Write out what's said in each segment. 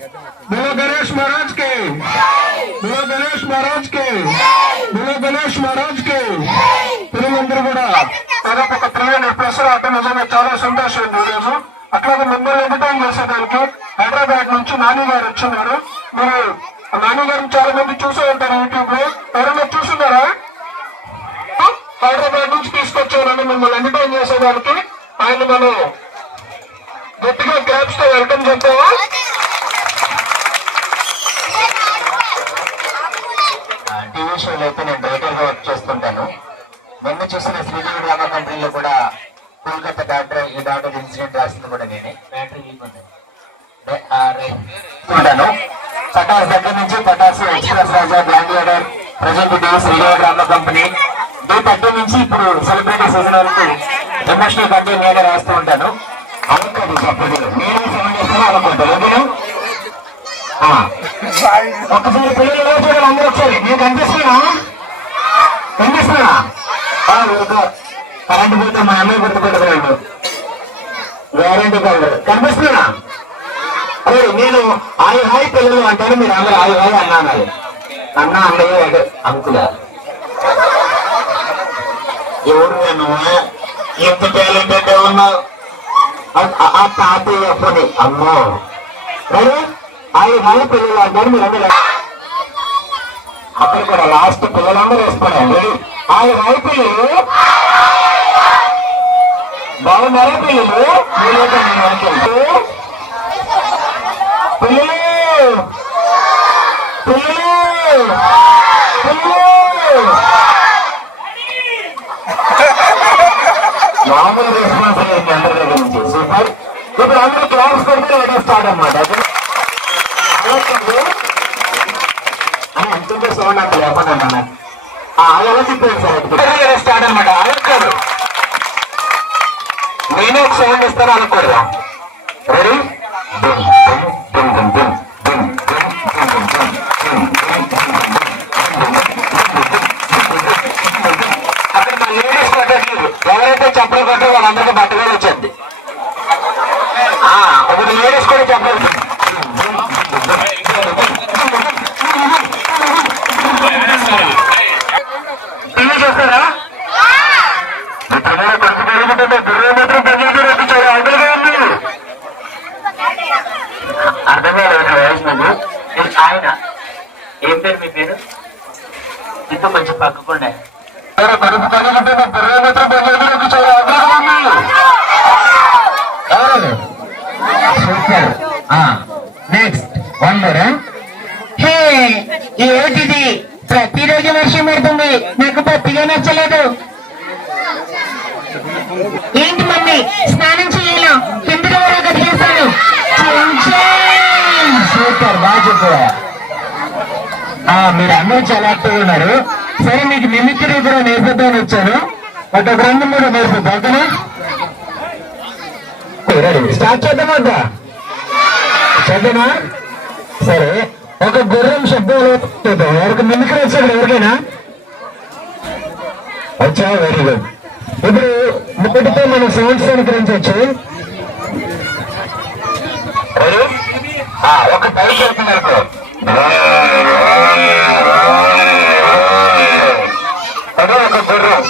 बोलो गणेश महाराज के, बोलो गणेश महाराज के, बोलो गणेश महाराज के. పిల్లలందరూ కూడా దాదాపు ఒక 300+ రావటం నిజంగా చాలా సంతోషం ఉంది ఈరోజు. అట్లాగే మిమ్మల్ని ఎంటర్టైన్ చేసేదానికి హైదరాబాద్ నుంచి నాని గారు వచ్చినారు. మీరు నాని గారిని చాలా మంది చూసే ఉంటారు యూట్యూబ్ లో. ఎవరైనా చూస్తున్నారా? హైదరాబాద్ నుంచి తీసుకొచ్చారని మిమ్మల్ని ఎంటర్టైన్ చేసేదానికి ఆయన మనం గట్టిగా గ్రాప్స్ తో వెల్కమ్ చెప్తావా? టీవీ షోలో అయితే నేను డైరెక్టర్ గా వర్క్ చేస్తుంటాను. మొన్న చూసిన శ్రీదేవి డ్రామా కంపెనీలో కూడా కోల్కతా డాక్టర్ ఈ డాక్టర్ ఇన్సిడెంట్ రాసింది కూడా నేనే. ఉంటాను పటాస్ దగ్గర నుంచి Patas express Raja gladiator present Sridevi drama company D30 నుంచి ఇప్పుడు సెలబ్రిటీ సీజన్ వరకు ఎమోషనల్ కంటెంట్ నేనే రాస్తూ ఉంటాను. అనుకోదు సపోర్ట్ నేనే ఫోన్ చేస్తాను అనుకుంటాను. ఒక్కసారి పిల్లలు చూడాలి అందరూ ఒకసారి. నేను కనిపిస్తున్నా కరెంట్ పోతే మా అమ్మాయి గుర్తుపెట్టుకున్నాడు గ్యారంటీ కాదు. కనిపిస్తున్నా? అదే నేను ఆయి హాయ్ పిల్లలు అంటాను, మీరు అందరూ ఆయి హాయ్ అన్నాను. అన్న అన్నయ్య అదే అంకులా ఎవరు నేను ఎంత టాలెంటెడ్ ఉన్నావు ఆ తాతయ్య పని అమ్మో. అరే ఆయి హాయ్ పిల్లలు అంటారు మీరు అందరూ. అక్కడ కూడా లాస్ట్ పిల్లలందరూ వేసుకోండి. ఆయి హాయ్ పిల్లలు బాగున్నారా పిల్లలు? పిల్లలు పిల్లలు మామూలు రెస్పాన్స్ లేదు అందరి దగ్గర నుంచి. సూపర్. ఇప్పుడు అందరూ క్లాస్ కొడితే స్టార్ట్ అన్నమాట. అని అంటుంటే సౌండ్ అంత లేకుండా అలా తిప్పాను సార్ స్టార్ట్ అనమాట. అనుకోరు నేనే ఒక సౌండ్ ఇస్తాను అనుకోరు. రెడీ? అక్కడ మా లేడీస్ పట్టట్లేదు. ఎవరైతే చెప్పలు కొట్టే వాళ్ళందరికీ బట్ట కూడా వచ్చేది. ఒకటి లేడీస్ కూడా చెప్పలేదు. టీవీ చూస్తారా? ఖర్చు పెరుగుతుంటే పిల్లలు మాత్రం పెద్దలు అర్థం కాలేదు వయసు నువ్వు. ఆయన ఏం పేరు? మీ పేరు ఇంకా కొంచెం పక్కకుండా కడుపు కలుగుతుంటే పిల్లలు మాత్రం నెక్స్ట్ వన్ మోర్. హే ఏంటిది ప్రతిరోజు వర్షం పడుతుంది, నాకు పత్తిగా నచ్చలేదు. ఏంటి మమ్మీ స్నానం చేయాలా? కిందకి వరకు చేస్తాను. సూపర్, బాగా చెప్పారా? మీరు అందరూ చాలా యాక్టివ్ ఉన్నారు. సరే మీకు మిమిక్రీ కూడా నేర్పిద్దామని వచ్చాను. ఒక 2-3 నేర్పిద్దాం. ఓకేనా? స్టార్ట్ చేద్దామా? చేద్దామా? సరే ఒక గుర్రం శబ్దం చూద్దాం. ఎవరికి మిమిక్రీ వచ్చాడు? ఎవరికైనా వచ్చా? Very good. ఇప్పుడు మొదటితో మనం సౌండ్స్ అనుకరించవచ్చు. ఒక టైప్ అవుతున్నారు. అదే ఒక గుర్రం.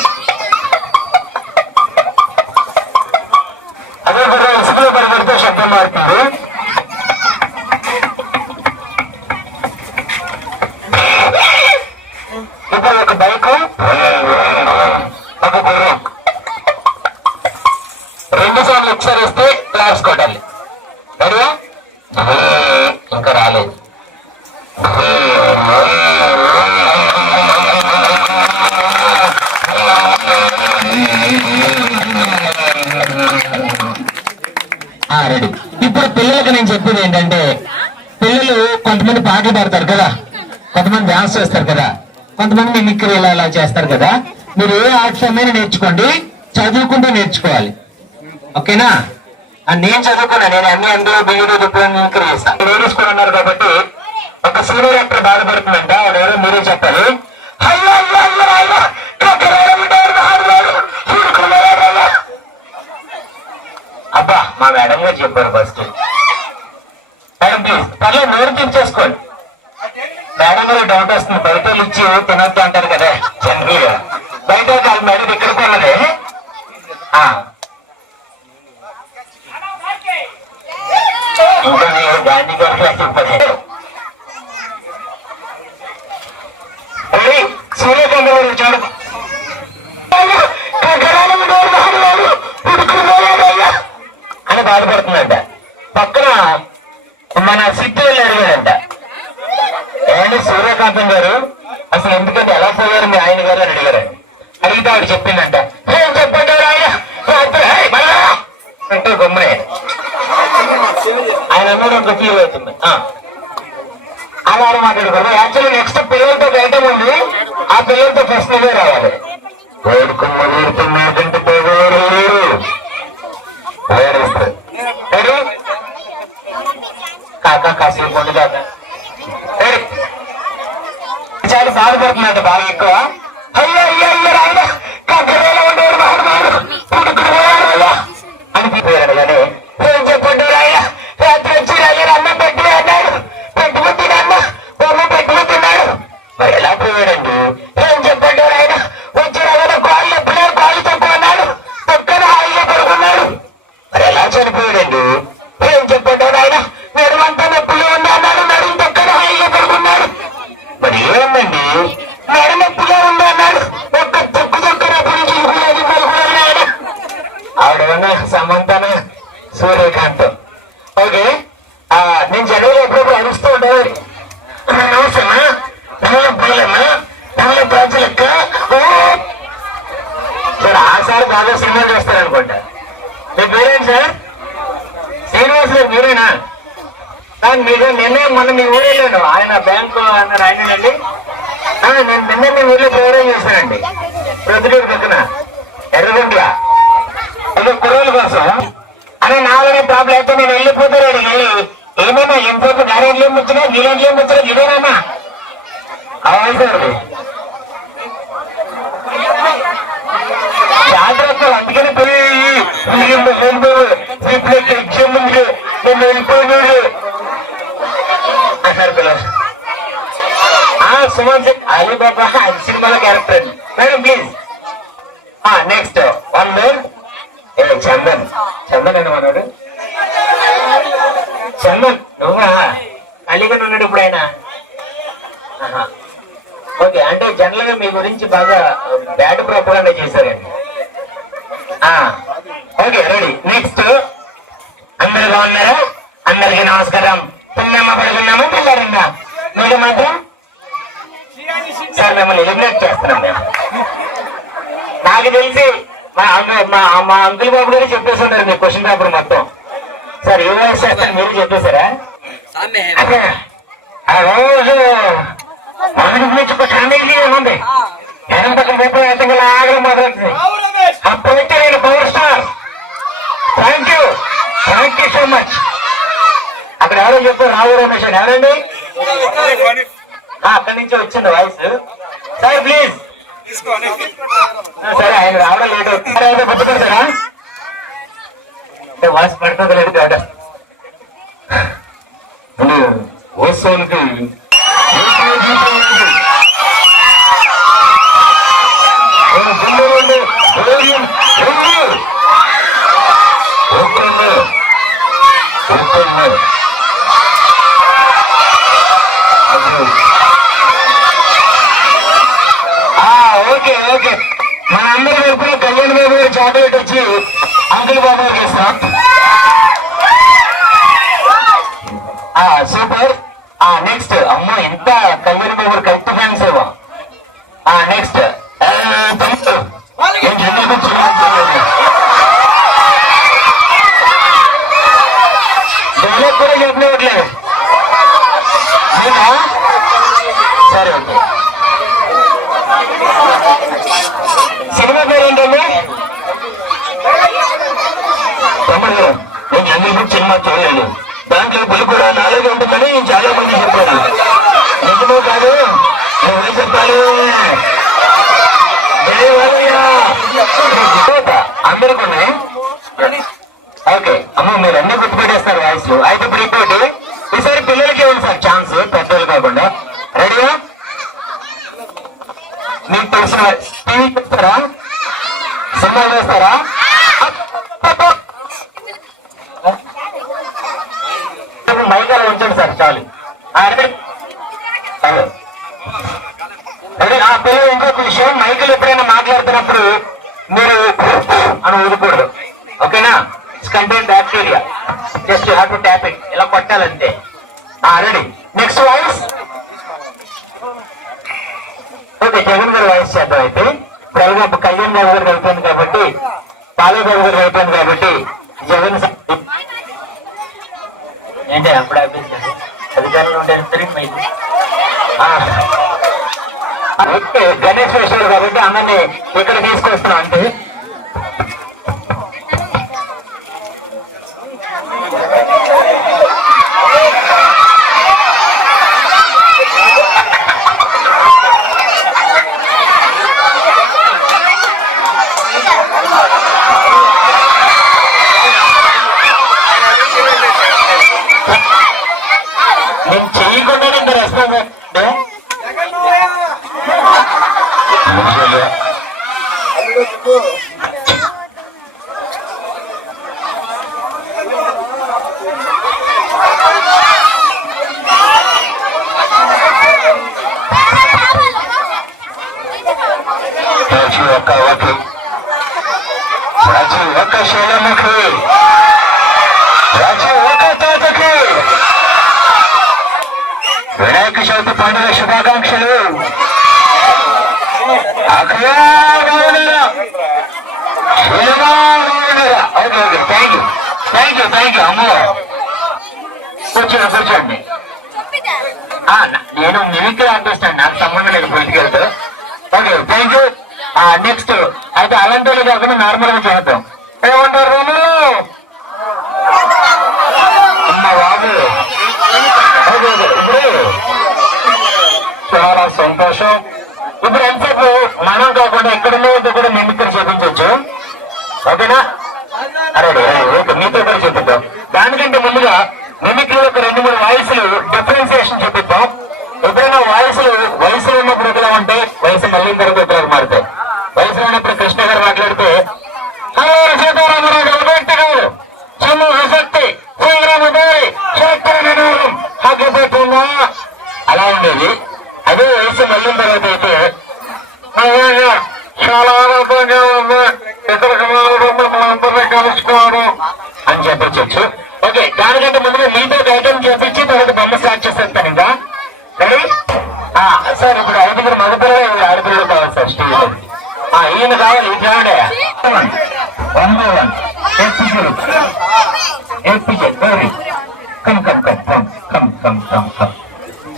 అదే గుర్రం ఇసుకలో పడిపెడితే శబ్దం మారుతుంది. ఇప్పుడు ఒక బైక్, ఒక గుర్రం. 2 సార్లు ఒకసారి వస్తే క్లాప్స్ కొట్టాలి. రెడీ? ఇంకా రాలేదు. రెడీ. ఇప్పుడు పిల్లలకి నేను చెప్పేది ఏంటంటే, పిల్లలు కొంతమంది పాటలు పాడతారు కదా, కొంతమంది డాన్స్ చేస్తారు కదా, కొంతమంది మిమిక్రీ ఇలా చేస్తారు కదా. మీరు ఏ ఆర్ట్ ఫామ్ అయినా నేర్చుకోండి, చదువుకుంటూ నేర్చుకోవాలి. ఓకేనా? నేను చదువుకున్నా. నేను MA BEd డిప్లొమా చేస్తాను. లేడీస్ కూడా ఉన్నారు కాబట్టి ఒక సీనియర్ యాక్టర్ బాధపడుతుందంట. ఎవరో మీరే చెప్పాలి. అబ్బా మా మేడం గారు చెప్పారు ఫస్ట్. మేడం పర్లేదు నోరు తీర్చేసుకోండి. మేడం గారు డౌట్ వస్తుంది, బయట ఇచ్చి తినొద్దు అంటారు కదా జనరల్ గా. బయట కాదు మేడం, ఇక్కడ కొన్నదే. ఇంకా మీరు గాంధీ గారు చెప్పారు. సూర్యకాంత గారు చూడ అని బాధపడుతుందంట. పక్కన మన సిద్ధు వెళ్ళి అడిగాడంట, ఏమండి సూర్యకాంతం గారు అసలు ఎందుకంటే ఎలా పోయారు మీ ఆయన గారు అని అడిగారండి. అడిగితే ఆవిడ చెప్పిందంట, ఏం చెప్పంటారు ఆయన అంటే గమ్మే ఆయన అన్నాడు. ఒక ఫీల్ అవుతుంది అలా మాట్లాడుకోవడం. యాక్చువల్లీ నెక్స్ట్ పిల్లలతో ఐటమ్ ఉంది, ఆ పిల్లలతో ఫస్ట్ ఇదే రావాలి. వేడుకున్నదంటే కాకా కాసేపు ఉండి కాక చాలా బాధపడుతుందంట బాగా ఎక్కువ. అయ్యో అయ్యో అయ్యో ఆయన కక్కడలో ఉండేవారు అనిపిపోయాడు. కానీ ఏం చెప్పండి ఆయన రాత్రి వచ్చి అయ్యారు అన్నం పెట్టి అన్నాడు, పెట్టుకుని తినన్నా బొమ్మ పెట్టుకుని తిన్నాడు. మరి ఎలా పోయాడండి? ఏం చెప్పండి ఆయన వచ్చి అలా కాళ్ళు ఎప్పుడే కాళ్ళు తక్కువ అన్నాడు, పక్కన హాయిగా పడుకున్నాడు. మరి ఎలా చనిపోయాడండి? ఏం చెప్పండి ఆయన నడుమంతా నొప్పులు ఉంది అన్నాడు, నడుము పక్కన హాయిగా పడుకున్నాడు. మరి ఏమండి నడు నొప్పుగా ఉంది అన్నాడు, ఒక్క తొక్కు తొక్కనప్పుడు పడుకున్నాడు. ఆవిడ సమంతన సూర్యకాంత్. ఓకే, నేను జనవరి ఎప్పుడప్పుడు అరుస్తూ ఉండేవాడి. సార్ ఆ సార్ బాగా సినిమాలు చేస్తారనుకుంటా. మీ పేరేంటి సార్? శ్రీనివాస్ గారు మీరేనా? మీరు నిన్నే మొన్న మీ ఊరు వెళ్ళాను, ఆయన బ్యాంకు అన్నారు ఆయనండి. నేను నిన్నే మీ ఊళ్ళో ప్రోగ్రాం చేశానండి, ప్రొద్దుటూరు పక్కన ఎర్రగుంట్ల. ఇది కుర్రోళ్ళ కోసం అని నాలుగే ప్రాబ్లం అయితే నేను వెళ్ళిపోతాడు. ఏమన్నా ఎంతసేపు గారెంట్లు ఏం వచ్చినా నీళ్ళంట్లు ఏం వచ్చినా ఇదేనమ్మా అవసరం జాగ్రత్తలు. అందుకని ఎగ్జామ్ ఉంది నేను వెళ్ళిపోయినాడు అన్నారు పిల్లలు. సుమన్ సింగ్ అలీబాబా సినిమాలో character. Madam please. Next one more. Chandan. Chandan అని అన్నాడు. చందన్ నువ్వా? ఖాళీగా ఉన్నాడు ఇప్పుడు ఆయన. ఓకే, అంటే జనరల్ గా మీ గురించి బాగా బ్యాడ్ ప్రొపగండా చేశారండి. Okay ready. నెక్స్ట్ అందరు బాగున్నారా? అందరికి నమస్కారం. తిన్నామా పడుకున్నామా పిల్లరిందా? మీరు మాత్రం సార్ మిమ్మల్ని ఎలిమినేట్ చేస్తున్నాం మేము. నాకు తెలిసి మా అంకుల్ బాబు గారు చెప్పేస్తున్నారు మీ క్వశ్చన్ పేపర్ మొత్తం. సార్ ఏ వాయిస్ చేస్తారు మీరు చెప్పేశారా? రోజు ఉంది జనం పక్కన పేపర్ ఎంత ఆగడం మొదలవుతుంది. అప్పుడైతే నేను power star. Thank you so much. అక్కడ ఎవరో చెప్పారు రావు రమేష్ అని. ఎవరండి? అక్కడి నుంచి వచ్చింది వాయిస్. Sir please. సరే ఆయన రావడం లేట్ అవుతుంది. పట్టుకుంటారా? వాయిస్ పడుతుంది లేదు కాట వస్తుంది. ఓకే ఓకే, మన అందరి వైపు కళ్యాణ్ బాబు గారు చాక్లెట్ వచ్చి అంకుల్ బాబు గారికి ఇస్తాం. సూపర్. నెక్స్ట్ అమ్మ ఎంత కళ్యాణ్ బాబు గారు కరెక్ట్ ఫ్యాన్స్ ఏమో. నెక్స్ట్ డైలాగ్ కూడా చెప్పలేవట్లేదు. సరే ఓకే. సినిమా పేరు ఏంటండి? తమ్ముడు నేను ఎందుకు సినిమా చూడలేదు, దాంట్లో పులి కూడా నాలుగు ఉంటుందని చాలా మంది చెప్పారు. నిజమో కాదు నువ్వు చెప్పాలి. చేస్తారా? మైకాలు ఉంచండి సార్, చాలు. పిల్లలు ఇంకొక విషయం, మైకులు ఎప్పుడైనా మాట్లాడుతున్నప్పుడు మీరు అని ఊరుకూడదు, ఓకేనా? Contain bacteria, just you have to tap it, ఇలా కొట్టాలంటే. Ready, next voice. Okay, Jagan గారు వాయిస్ చేద్దాం. అయితే ఇప్పుడు కళ్యాణ్ బాబు గారికి అయిపోయింది కాబట్టి, పాలే బాబు గారికి అయిపోయింది కాబట్టి జగన్ ఏంటి అప్పుడు అధికారులు ఉంటే ఓకే. గణేష్ వేసారు కాబట్టి అందరినీ ఇక్కడ తీసుకొస్తున్నాం. అంటే నేను చేయకుండానే ఇంకా రెస్పాన్స్ వినాయక చవితి పండుగ శుభాకాంక్షలు. అమ్మో కూర్చోండి. నేను మిమిక్రీ ఆర్టిస్ట్, నాకు సంబంధం లేదు పొలిటికల్తో. Okay, thank you. నెక్స్ట్ అయితే అలాంటి కాకుండా నార్మల్ గా చేద్దాం. ఏమంటారు అమ్మా బాబు? ఇప్పుడు చాలా సంతోషం. ఇప్పుడు ఎంతసేపు మనం కాకుండా ఎక్కడ కూడా మిమిక్రీ చూపించవచ్చు, ఓకేనా? అరే ఓకే, మీతో కూడా చూపిద్దాం. దానికంటే ముందుగా మిమిక్రీలో ఒక 2-3 వాయిస్లు డిఫరెన్సియేషన్ చూపిద్దాం. ఎప్పుడైనా వాయిస్లు వయసులో ఉన్నప్పుడు ఎదులా ఉంటే వయసు మళ్ళీ తరగతి ఎదురు మారుతాయి. వయసులో ఉన్నప్పుడు కృష్ణ గారు మాట్లాడితే సీతారామరాజు చిన్న ఆసక్తి శ్రీరామదారి అలా ఉండేది. అదే వయసు మళ్ళీ తరగతి అయితే చాలా ఆనందంగా ఉంది, ఇతర మనందరినీ కలుసుకోవడం అని చెప్పచ్చు. ఓకే, దానికంటే ముందు మీతో ఐటమ్ చూపించి తర్వాత బొమ్మ స్టార్ట్ చేసేస్తాను. ఇంకా రెడీ సార్? ఇప్పుడు 5 మగపిల్లలు 6 కావాలి సార్ స్టేజ్. ఈయన కావాలి, ఇది కావండి. 1 by 1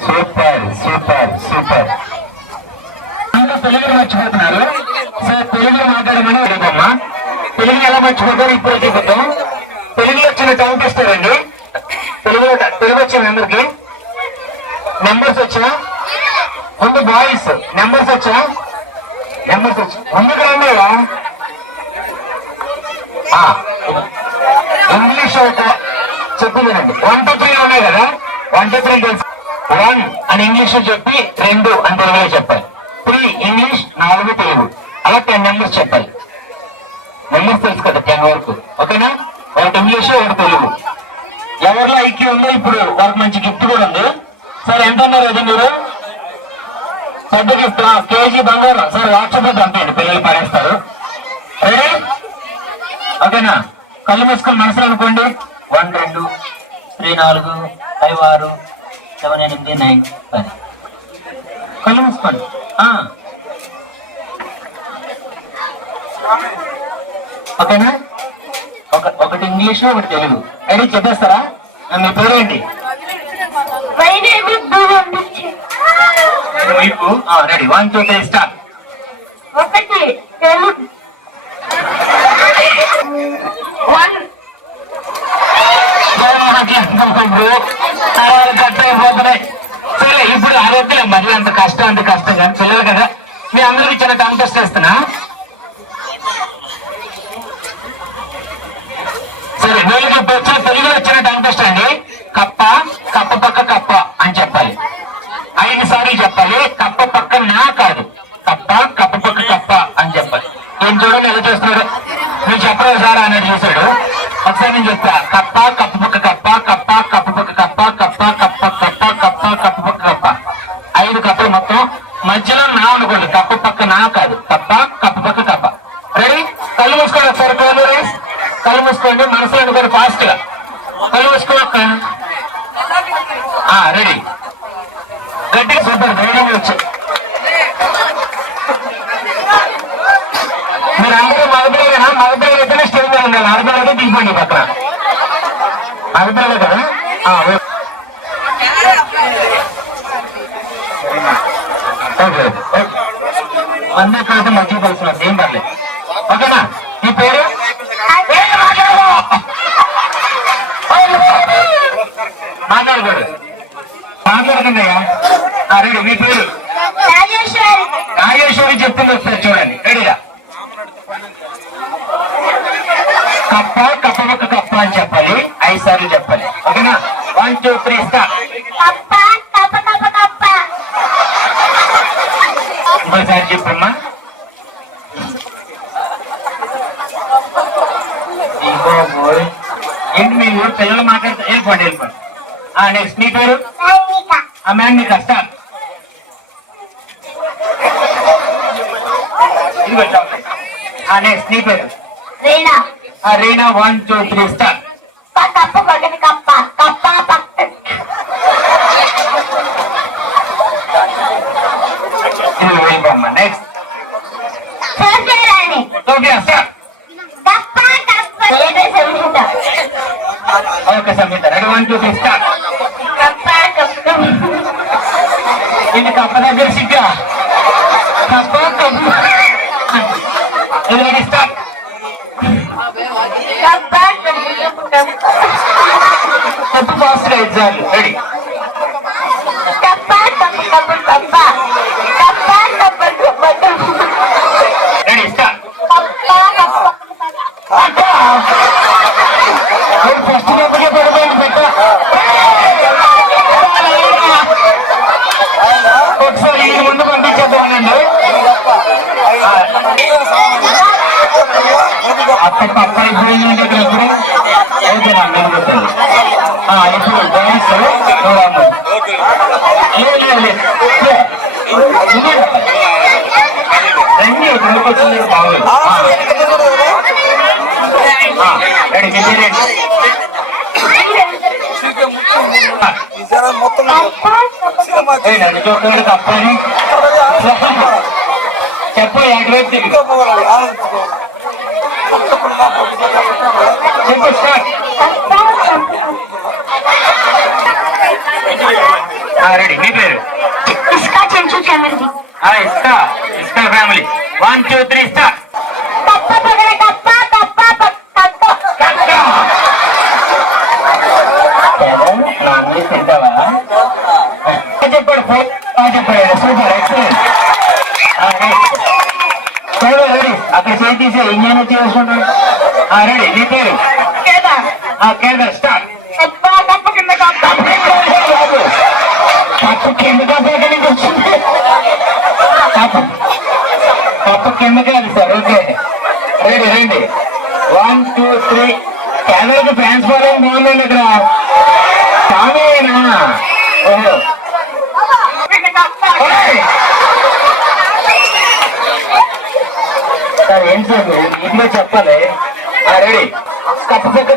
సూపర్ సూపర్ సూపర్. ఇంకా తెలుగు మర్చిపోతున్నారు సార్, తెలుగులో మాట్లాడమని అడుగుతామా? తెలుగు ఎలా మర్చిపోతారు ఇప్పుడు చూపిద్దాం. తెలుగులో వచ్చిన టైం ఇస్తారండి. తెలుగు వచ్చిన అందరికి నెంబర్స్ వచ్చా? ముందు బాయ్స్ నెంబర్స్ వచ్చా? ముందుకు రండి. ఇంగ్లీష్ చెప్పిందండి. 1 to 3 ఉన్నాయి కదా, 1 to 3 తెలుసు. 1 అని ఇంగ్లీష్ చెప్పి 2 అని తెలుగులో చెప్పాలి. 3 ఇంగ్లీష్, 4 తెలుగు. అలా 10 నెంబర్స్ చెప్పాలి. నెంబర్స్ తెలుసు కదా 10 వరకు, ఓకేనా? 1 ఇంగ్లీష్, 1 తెలుగు. ఎవరిలో ఐక్యూ ఉందో ఇప్పుడు వాళ్ళకి మంచి గిఫ్ట్ కూడా ఉంది. సార్ ఎంత ఉన్నారు అది మీరు? పెద్ద గిఫ్ట్ కేజీ బంగారం సార్. వాట్సాప్ పంపండి, పిల్లలు పడేస్తారు. రెడీ, ఓకేనా? కళ్ళు మూసుకొని మనసులో అనుకోండి. 1 2 3 4 5 6 7 8 9 10. కళ్ళు మూసుకోండి. ఓకేనా? ఒకటి ఇంగ్లీష్, ఒకటి తెలుగు. రెడీ, చెప్పేస్తారా? మీ పేరు ఏంటి? Ready, 1 2 3 start. ఒకటి తెలుగు 1 అయిపోతున్నాయి. సరే, ఇప్పుడు ఆరోగ్యం మళ్ళీ అంత కష్టం కానీ పిల్లలు కదా, మీ అందరికి చిన్న కాంటెస్ట్ చేస్తున్నా. సరే, వీళ్ళకి వచ్చిన తెలుగులో వచ్చిన కాంటెస్ట్ అండి. కప్ప పక్క కప్ప అని చెప్పాలి. 5 సార్లు చెప్పాలి. కప్ప పక్క నా కాదు, కప్ప పక్క కప్ప అని చెప్పాలి. ఏం చూడండి ఎలా చేస్తున్నారు? నేను చెప్తా. కప్ప కప్పు పక్క కప్ప కప్ప కప్పు పక్క కప్ప కప్ప కప్ప కప్ప కప్ప కప్పు పక్క కప్ప. 5 కప్పలు మొత్తం. మధ్యలో నా అనుకోండి, కప్ప పక్క నా కాదు, కప్ప కప్పు పక్క కప్ప. రెడీ? కళ్ళు మూసుకోండి ఒకసారి. కళ్ళు మూసుకోండి, మనసులో అనుకోండి ఫాస్ట్ గా. కళ్ళు మూసుకోక రెడీ. గట్టిగా సూపర్ ధైర్యం వచ్చు. మీరు అందరూ మగపిల్లలు అయితే స్టేజ్ మీద ఉండాలి. ఆడపిల్లలైతే దిగిపోండి పక్కన. ఆడపిల్లలే కదా. ఓకే అందరికైతే మంచిగా తెలుసు, ఏం పర్లేదు. ఓకేనా? మీ పేరు మాట్లాడకూడదు, మాట్లాడకండియా. రెడీ? మీ పేరు రాజేశ్వరి. చెప్తుంది ఒకసారి చూడండి. రెడీగా? కప్ప కప్ప పక్క కప్ప అని చెప్పాలి. 5 సార్లు చెప్పాలి. ఓకేనా? 1 2 3 స్టార్ట్. ఇంకోసారి చెప్పమ్మా. ఏంటి మీరు పిల్లలు మాట్లాడితే వెళ్ళిపోండి. నెక్స్ట్ మీ పేరు? మ్యాగ్నికా. స్టార్ట్. నెక్స్ట్ నీ పేరు? Reena. 1 2 3 start. Next Sofia. Start. Okay Sangeetha. Ready? 1 2 3 start. ఇది కప్ప దగ్గర సిగ్గా. కప్ప కప్ప. రెడీ? స్టార్ట్. కప్పు ఫాస్ట్ గా exam. Ready? Ready? Start. First లోపలికి పడిపోయింది పెట్ట. ఒకసారి ఈ ముందు పంపించేద్దామండి. అక్కడ పక్క అయిపోయిందంటే ఇక్కడ ఎప్పుడు ఓకేనా? నిలబెట్టాలి. ఇప్పుడు డాన్స్ చూడమ్మా. రండి, ఇక్కడికి వచ్చింది బాగోదు. చూడండి తప్పని చెప్పు. ఎటువైపు చెప్పు. స్టార్ట్. రెడీ? మీ పేరు? ఇస్కా ఫ్యామిలీ. 1 2 3 స్టార్ట్. తింటావా? చెప్పాడు చెప్పాడు. Super excellent. రెడీ? అక్కడ చేయి తీసే ఇంజన్ చేసుకుంటాడు. రెడీ? నీ పేరు? కేదార్. స్టార్ట్. కప్పు కింద నుంచి వచ్చింది. కప్పు కింద కాదు సార్. Okay ready? రండి. 1 2 3. కెమెరాకి ఫ్యాన్స్ ఫాలోయింగ్ బాగుందండి ఇక్కడ. సామేనా? ఓహో సార్ ఏం సార్ ఇంట్లో చెప్పాలి. రెడీ? కప్పు పక్క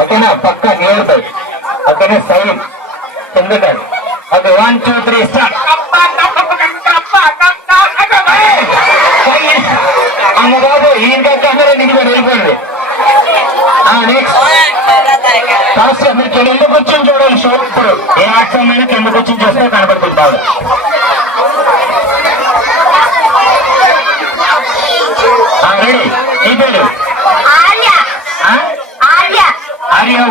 ఓకేనా? పక్క నియర్ బై. ఓకేనా? సైడ్ కింద కాదు. Okay 1 2 3 start. అమ్మ బాబు ఈయన కెమెరా నీకు వెళ్ళిపోయింది. నెక్స్ట్ ఫస్ట్ మీరు కింద కూర్చొని చూడాలి. షో ఇప్పుడు ఏ యాక్షన్ అయినా కింద కూర్చొని చూస్తే కనబడుతుంది బాగా. రెడీ? నీ పేరు? ఆర్య.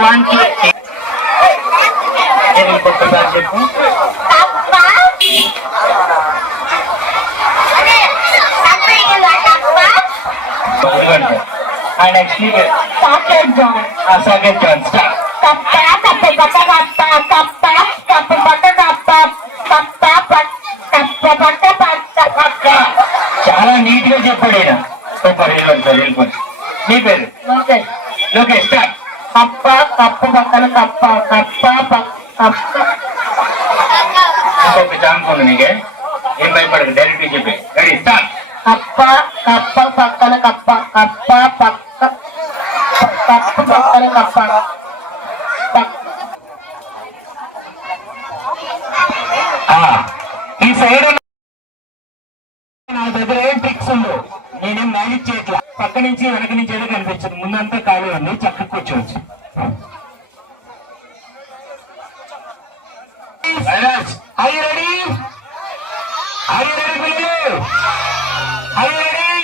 1 2 ఇంకొకసారి చెప్పు. నెక్స్ట్ నీ పేరు? సాకేత్ జాన్. స్టార్ట్. చాలా నీట్ గా చెప్పాడు ఈయన. సూపర్. వెళ్ళిపోండి సార్, వెళ్ళిపోండి. నీ పేరు? Okay start. కప్ప కప్ప పక్కన కప్ప కప్ప కప్ప ఇంకొక ఛాన్స్ ఉంది నీకే, ఏం భయపడదు, డైరెక్ట్ చెప్పి. Ready start. కప్ప కప్ప పక్కన కప్ప కప్ప పక్క కప్ప పక్కన కప్ప ఈ సైడ్ నా దగ్గర ఏం ట్రిక్స్ ఉండవు, నేనేం మేనేజ్ చేయట్లా. పక్క నుంచి వెనక నుంచి ఏదో కనిపించదు, ముందంతా ఖాళీ ఉంది, చక్కగా కూర్చోవచ్చు. Are you ready? Are you ready, పిల్లలు? Are you ready?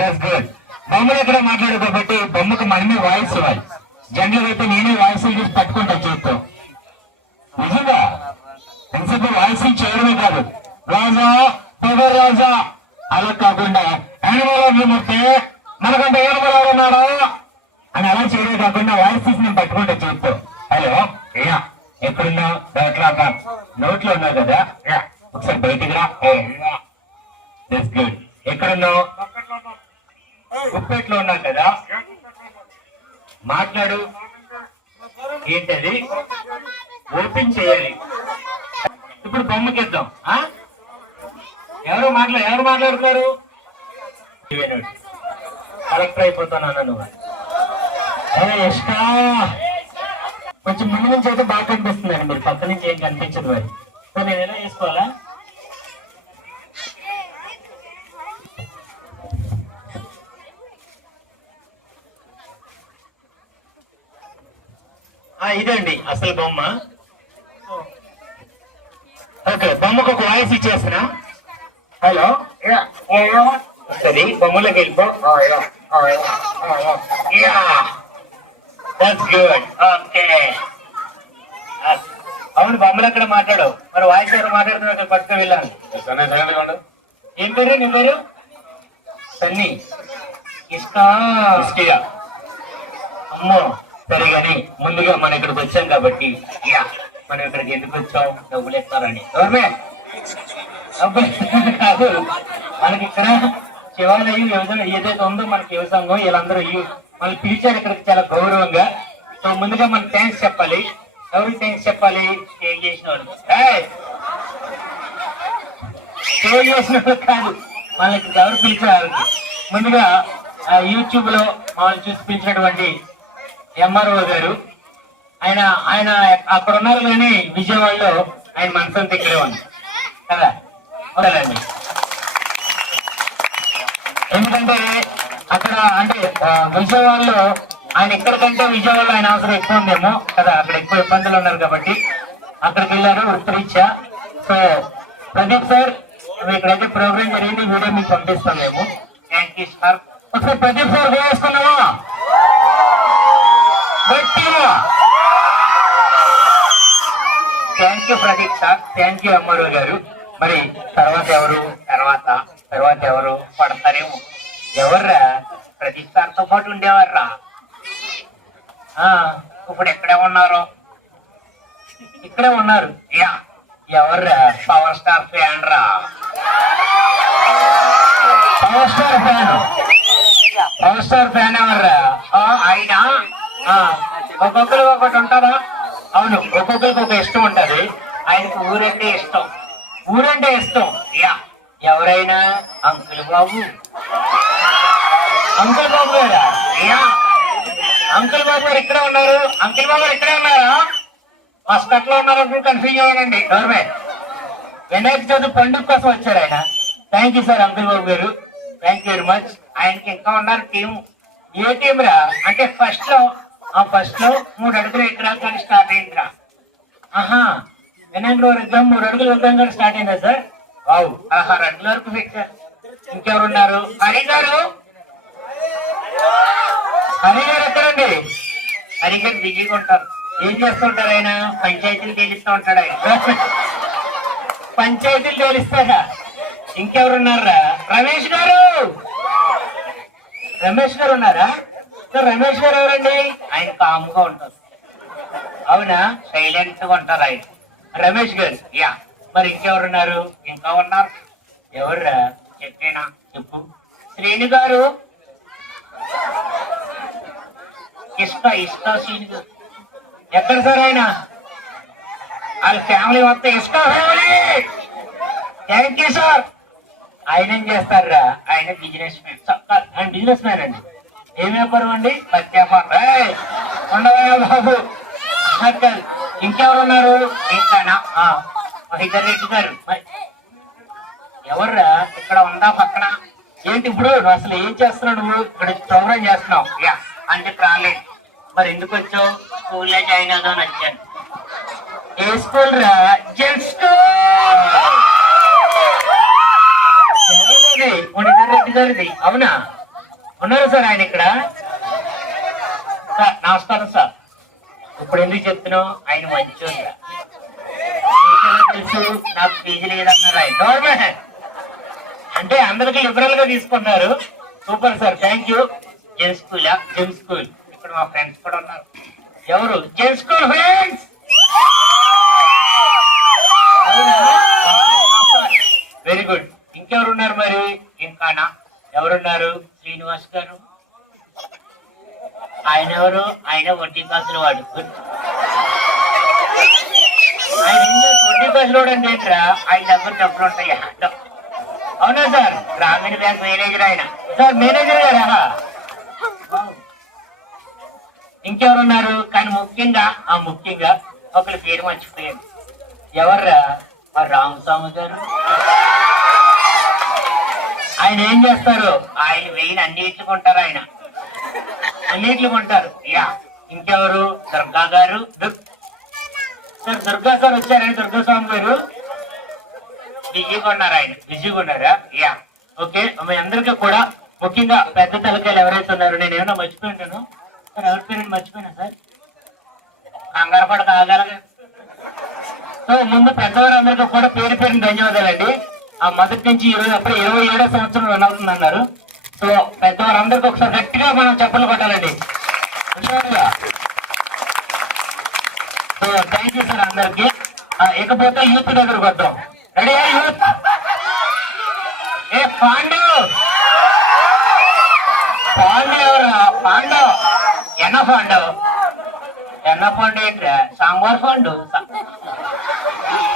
That's good. బొమ్మలు ఎక్కడ మాట్లాడు కాబట్టి బొమ్మకు మనమే వాయిస్ ఇవ్వాలి. జనరల్ అయితే నేనే వాయిస్ చూసి పట్టుకుంటా చేత్తో. నిజంగా ఎంతసేపు వాయిస్ చేయడమే కాదు, రాజా పొగర్ రాజా అలా కాకుండా యానిమల్ మొత్తే మనకంటే ఏనుమలాడు ఉన్నాడు అని అలా చేయడమే కాకుండా వాయిస్ తీసి నేను పట్టుకుంటా చేత్తో. హలో యా ఎక్కడున్నావు? నోట్లో ఉన్నావు కదా, ఒకసారి బయటికి రా. That's good. ఎక్కడున్నావు? గుప్పెట్లో ఉన్నావు కదా, మాట్లాడు. ఏంటది? ఓపెన్ చేయాలి. ఇప్పుడు బొమ్మకిద్దాం. ఎవరు మాట్లాడుతున్నారు? కలెక్టర్ అయిపోతాను నువ్వు. ఇష్టా కొంచెం ముందు నుంచి అయితే బాగా కనిపిస్తుందండి, మీరు పక్క నుంచి ఏం కనిపించదు. మరి సో నేను ఎలా చేసుకోవాలా? ఇదండి అసలు బొమ్మ. ఓకే, బొమ్మకు ఒక వాయిస్ ఇచ్చేస్తున్నా. హలో సరే, బొమ్మలోకి వెళ్ళిపో. That's good. ఓకే, అవును బొమ్మలు ఎక్కడ మాట్లాడు, మరి వాయిస్ ఎవరు మాట్లాడుతున్నారు అక్కడ పట్టుకు వెళ్ళాను. ఏం పేరు నీ పేరు? సన్నీ. ఇష్కా అమ్మో సరే కానీ ముందుగా మనం ఇక్కడికి వచ్చాం కాబట్టి మనం ఇక్కడికి ఎందుకు వచ్చాం? డబ్బులు ఇస్తారని. ఎవరిమే కాదు, మనకి ఇక్కడ శివాలయం ఏదైతే ఉందో మనకి వ్యవసాయం వీళ్ళందరూ మనల్ని పిలిచారు ఇక్కడికి చాలా గౌరవంగా. సో ముందుగా మనం థ్యాంక్స్ చెప్పాలి. ఎవరికి థ్యాంక్స్ చెప్పాలి? స్టే చేసిన వాళ్ళు. స్టే చేసిన వాళ్ళు కాదు, మనకి ఎవరు పిలిచారు? ముందుగా యూట్యూబ్ లో మమ్మల్ని చూసి పిలిచినటువంటి ఎంఆర్ఓ గారు. ఆయన అక్కడ ఉన్నారు కానీ విజయవాడలో ఆయన మనసంతా ఇక్కడే ఉంది కదా. ఉండాలండి, ఎందుకంటే అక్కడ అంటే విజయవాడలో ఆయన ఎక్కడికంటే విజయవాడలో ఆయన అవసరం ఎక్కువ ఉందేమో కదా, అక్కడ ఎక్కువ ఇబ్బందులు ఉన్నారు కాబట్టి అక్కడికి వెళ్ళారు వృత్తిరీత్యా. సో ప్రదీప్ సార్ ఇక్కడైతే ప్రోగ్రామ్ జరిగింది, వీడియో మీకు పంపిస్తాం మేము. Thank you sir. ఒకసారి ప్రదీప్ సార్ వేసుకున్నామా? Thank you Pradeep sir, thank you MRO garu. మరి తర్వాత ఎవరు పడతారేమో. ఎవర్రా? ప్రదీప్ సార్తో పాటు ఉండేవారా? ఇప్పుడు ఎక్కడే ఉన్నారు? ఇక్కడే ఉన్నారు. ఎవర్రా? పవర్ స్టార్ ఫ్యాన్ రా, పవర్ స్టార్ ఫ్యాన్ ఎవర్రా? ఆయన ఒక్కొక్కరు ఒకటి ఉంటారా? అవును, ఒక్కొక్కరికి ఒక ఇష్టం ఉంటది. ఆయనకు ఊరంటే ఇష్టం. ఎవరైనా అంకుల్ బాబు గారా? అంకుల్ బాబు గారు ఇక్కడే ఉన్నారు. అంకుల్ బాబు గారు ఇక్కడే ఉన్నారా? హాస్పిటల్ లో ఉన్నారో కన్ఫ్యూజ్ అయ్యానండి. గవర్నమెంట్ వినాయక చవితి పండుగ కోసం వచ్చారు ఆయన. థ్యాంక్ యూ సార్ అంకుల్ బాబు గారు, థ్యాంక్ యూ వెరీ మచ్. ఆయనకి ఇంకా ఉన్నారు టీం. ఏ టీం రా అంటే ఫస్ట్ లో 3 అడుగులు ఎక్కడానికి స్టార్ట్ అయిందిరా. వినాయకుడు ఎగ్జామ్ 3 అడుగులు వెళ్తాం కానీ స్టార్ట్ అయిందా సార్? వావ్, 6 అడుగుల వరకు ఫిక్స్. ఇంకెవరున్నారు? హరి గారు ఎక్కడండి? హరి గారు బిజీగా ఉంటారు. ఏం చేస్తుంటారు ఆయన? పంచాయతీలు తేలిస్తూ ఉంటాడు ఆయన. పంచాయతీలు తేలిస్తారా? ఇంకెవరున్నారా? రమేష్ గారు ఉన్నారా? రమేష్ గారు ఎవరండి? ఆయన కామ్గా ఉంటారు. అవునా? సైలెంట్ గా ఉంటారు ఆయన. రమేష్ గారు మరి ఇంకెవరున్నారు? ఇంకా ఉన్నారు. ఎవర్రా? చెప్పేనా? చెప్పు. శ్రేణు గారు ఇష్ట సీన్ ఎక్కడ సార్ ఆయన వాళ్ళ ఫ్యామిలీ మొత్తం ఇష్ట ఫ్యామిలీ. Thank you sir. ఆయన ఏం చేస్తారా? ఆయన బిజినెస్ మ్యాన్. ఆయన బిజినెస్ మ్యాన్ అండి. ఏం వ్యాపారం అండి? పత్తి వ్యాపారం. ఉండవా బాబు? కాదు. ఇంకెవరు ఉన్నారు? ఇంకానా మహిధర్ రెడ్డి గారు. ఎవర్రా? ఇక్కడ ఉందా పక్కన? ఏంటి ఇప్పుడు నువ్వు అసలు ఏం చేస్తున్నావు? నువ్వు ఇక్కడ ప్రోగ్రామ్ చేస్తున్నావు అని చెప్పి రాలేదు. మరి ఎందుకు వచ్చావు? స్కూల్లో జాయిన్ అవుదామని వచ్చాను. ఏ స్కూల్ రా? Gents school. మణిధర్ రెడ్డి గారిది. అవునా? ఉన్నారు సార్ ఆయన ఇక్కడ. సార్ నమస్కారం సార్. ఇప్పుడు ఎందుకు చెప్తున్నావు? ఆయన మంచోళ్ళ తెలుసు. నాకు పీజీ లేదన్నారు ఆయన. అంటే అందరికి లిబరల్ గా తీసుకున్నారు. Super sir. Thank you. Zen school. Zen school. ఇక్కడ మా ఫ్రెండ్స్ కూడా ఉన్నారు. ఎవరు? Zen school friends. Very good. ఇంకెవరు ఉన్నారు మరి? ఇంకానా ఎవరున్నారు? శ్రీనివాస్ గారు. ఆయన ఎవరు? ఆయన వడ్డీ కాసులు వాడు. ఆయన వడ్డీ కాసులు వాడు అంటే ఏంట్రా? ఆయన దగ్గర డబ్బులు ఉంటాయి. అవునా సార్? గ్రామీణ బ్యాంక్ మేనేజర్ ఆయన. సార్ మేనేజర్ గారా? ఇంకెవరున్నారు? కానీ ముఖ్యంగా ఒకరి పేరు మర్చిపోయాను. ఎవర్రా? రామస్వామి గారు. ఆయన ఏం చేస్తారు? ఆయన వెయ్యి అన్నిట్లు కొంటారు. ఆయన అన్నిట్లు కొంటారు. ఇంకెవరు? దుర్గా గారు. సార్ దుర్గా సార్ వచ్చారని దుర్గాస్వామి గారు బిజీగా ఉన్నారు. ఆయన బిజీగా ఉన్నారా? ఓకే. మీ అందరికీ కూడా ముఖ్యంగా పెద్ద తలకాయలు ఎవరైతే ఉన్నారో నేను ఏమైనా మర్చిపోయి ఉంటాను సార్. ఎవరి పేరు మర్చిపోయినా సార్? కంగారు పడ కాగలగా. సో ముందు పెద్దవారందరికీ కూడా పేరు పేరుని ధన్యవాదాలండి. ఆ మొదటి నుంచి అప్పుడు 27వ సంవత్సరం రన్ అవుతుంది అన్నారు. సో పెద్దవారందరికీ ఒకసారి గట్టిగా మనం చప్పట్లు కొట్టాలండి. సో థ్యాంక్ యూ సార్ అందరికి. ఇకపోతే యూత్ దగ్గరకు వద్దాం. Ready youth? ఏ పాండు ఎవరు? పాండు ఎన్న పండు ఏంటి? సాంబార్ పండు.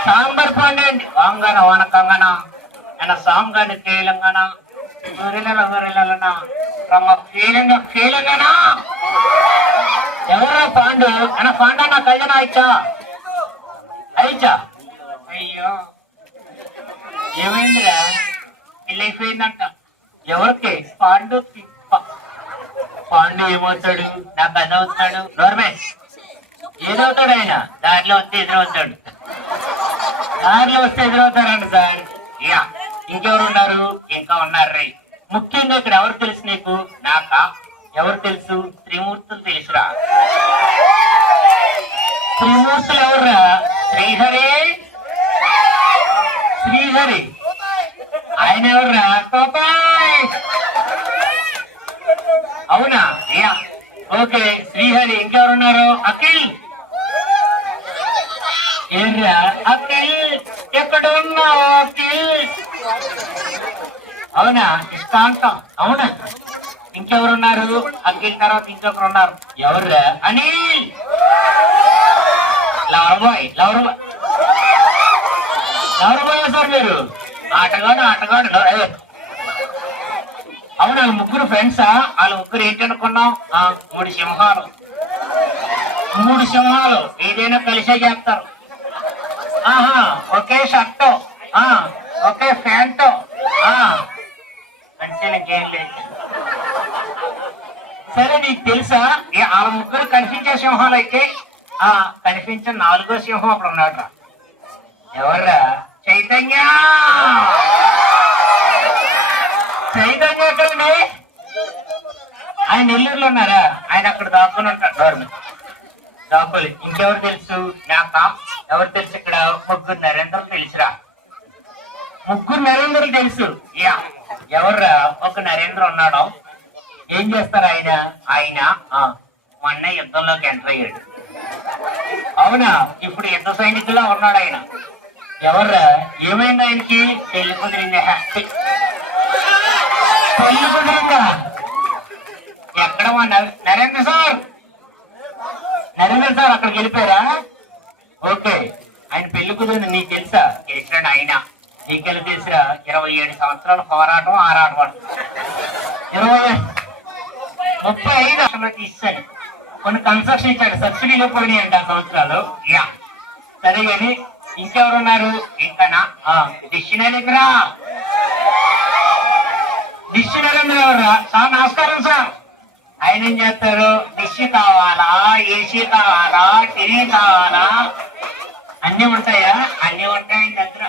సాంబార్ పండు ఏంటి? వాంగన వనకంగన ఎన్న సాంగని తేలంగన ఊరిలన రమ్మ ఫీలింగన. ఎవరా పాండు? ఎన్న పాండు అన్న కళ్యాణ అయిచ్చా? అయ్యో ఏమైందిరా? పెళ్ళైపోయిందంట. ఎవరికి? పాండుకి. పాండు ఏమవుతాడు? నాకు అది అవుతాడు. గవర్నమెంట్ ఏదవుతాడు? ఆయన దారిలో వస్తే ఎదురవుతాడు. ఎదురవుతారండి సార్. ఇంకెవరు ఉన్నారు? ఇంకా ఉన్నారు రే. ముఖ్యంగా ఇక్కడ ఎవరు తెలుసు నీకు? నాకా? ఎవరు తెలుసు? త్రిమూర్తులు తెలుసురా. త్రిమూర్తులు ఎవర్రా? శ్రీహరి. ఆయన ఎవర్రా? అవునా? ఓకే. శ్రీహరి. ఇంకెవరున్నారు? అఖిల్. ఏంద్రా అఖిల్? ఎక్కడ ఉన్నావు అఖిల్? అవునా? ఇష్టాంతం. అవునా? ఇంకెవరున్నారు? అఖిల్ తర్వాత ఇంకొకరు ఉన్నారు. ఎవర్రా? అనిల్. లవర్ బాయ్ సార్ మీరు? ఆటగాడు. అవును. వాళ్ళ ముగ్గురు ఫ్రెండ్సా? వాళ్ళ ముగ్గురు ఏంటనుకున్నాం? 3 సింహాలు. ఏదైనా కలిసే చేస్తారు. ఒకే షర్టు, ఒకే ప్యాంటు. అంటే నాకేం లేదు. సరే నీకు తెలుసా? వాళ్ళ ముగ్గురు కనిపించే సింహాలు అయితే కనిపించిన 4వ సింహం అప్పుడు ఉన్నాడు. ఎవర్రా? చైతన్య ఎక్కడండి? ఆయన నెల్లూరులో ఉన్నారా? ఆయన అక్కడ దాక్కుని ఉంటాడు. గవర్నమెంట్ దాక్కులు. ఇంకెవరు తెలుసు? నాకా? ఎవరు తెలుసు? ఇక్కడ ముగ్గురు నరేంద్రలు తెలుసురా. తెలుసు. ఎవర్రా? ఒక నరేంద్ర ఉన్నాడు. ఏం చేస్తారు ఆయన? మొన్న యుద్ధంలోకి ఎంటర్ అయ్యాడు. అవునా? ఇప్పుడు యుద్ధ సైనికుల్లో ఉన్నాడు ఆయన. ఎవర్రా? ఏమైంది ఆయనకి? పెళ్లి కుదిరిందా? ఎక్కడ మా నరేంద్ర సార్ అక్కడికి వెళ్ళిపోయారా? ఓకే, ఆయన పెళ్లి కుదిరింది నీకు తెలుసా? తెలిసినాడు ఆయన. నీకెళ్ళి తెలిసిరా? 27 సంవత్సరాల పోరాటం ఆరాటం 35 తీసాడు. కొన్ని కన్స్ట్రక్షన్ ఇచ్చాడు, సబ్సిడీలో పోయినాయండి ఆ సంవత్సరాలు. యా సరే కానీ ఇంకెవరున్నారు? ఇంకానా డిష్ నరేంద్ర ఎవరా? సార్ నమస్కారం సార్. ఆయన ఏం చేస్తారు? డిష్ కావాలా, ఏసీ కావాలా, టీవీ కావాలా, అన్ని ఉంటాయా? అన్ని ఉంటాయండి దగ్గర.